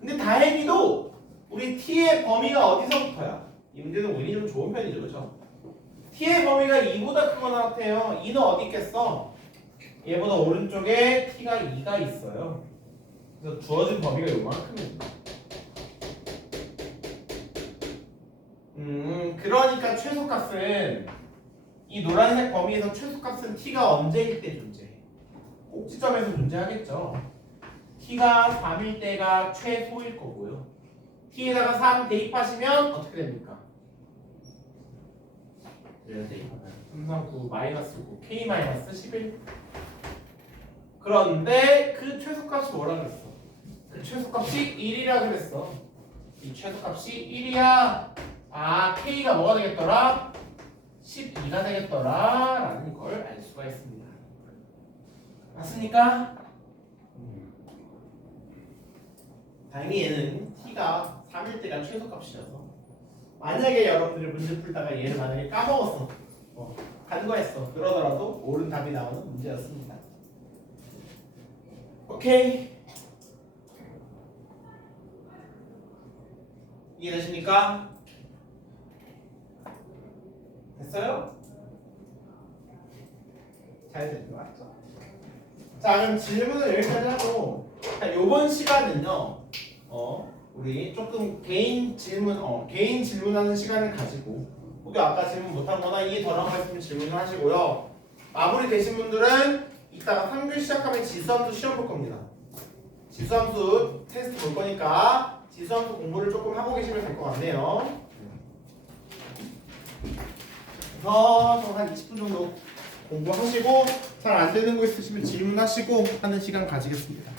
근데 다행히도 우리 t의 범위가 어디서부터야? 이 문제는 운이 좀 좋은 편이죠, 그렇죠? t의 범위가 2보다 크거나 같아요. 2는 어디 있겠어? 얘보다 오른쪽에 t가 2가 있어요. 그래서 주어진 범위가 요만큼입니다. 그러니까 최소값은 이 노란색 범위에서 최소값은 t가 언제일 때 존재해? 꼭지점에서 존재하겠죠. t가 3일 때가 최소일 거고요. t에다가 3 대입하시면 어떻게 됩니까? 3, 3, 9, 마이너스 9, k 마이너스 11. 그런데 그 최소값이 뭐라 그랬어? 그 최소값이 1이라 그랬어. 이 최소값이 1이야. 아, k가 뭐가 되겠더라? 12가 되겠더라 라는 걸 알 수가 있습니다. 맞습니까? 다행히 얘는 t가 3일 때가 최소값이라서 만약에 여러분들이 문제 풀다가 얘를 만약에 까먹었어, 간과했어, 그러더라도 옳은 답이 나오는 문제였습니다. 오케이, 이해되십니까? 됐어요? 잘 된 거 맞죠? 자, 그럼 질문을 여기까지 하고, 자, 요번 시간은요, 우리 조금 개인 질문하는 시간을 가지고, 혹여 아까 질문 못한 거나 이해 덜한 거 있으면 질문을 하시고요. 마무리 되신 분들은 이따가 3교시 시작하면 지수함수 시험 볼 겁니다. 지수함수 테스트 볼 거니까 지수함수 공부를 조금 하고 계시면 될 것 같네요. 그래서 한 20분 정도 공부하시고 잘 안 되는 거 있으시면 질문하시고 하는 시간 가지겠습니다.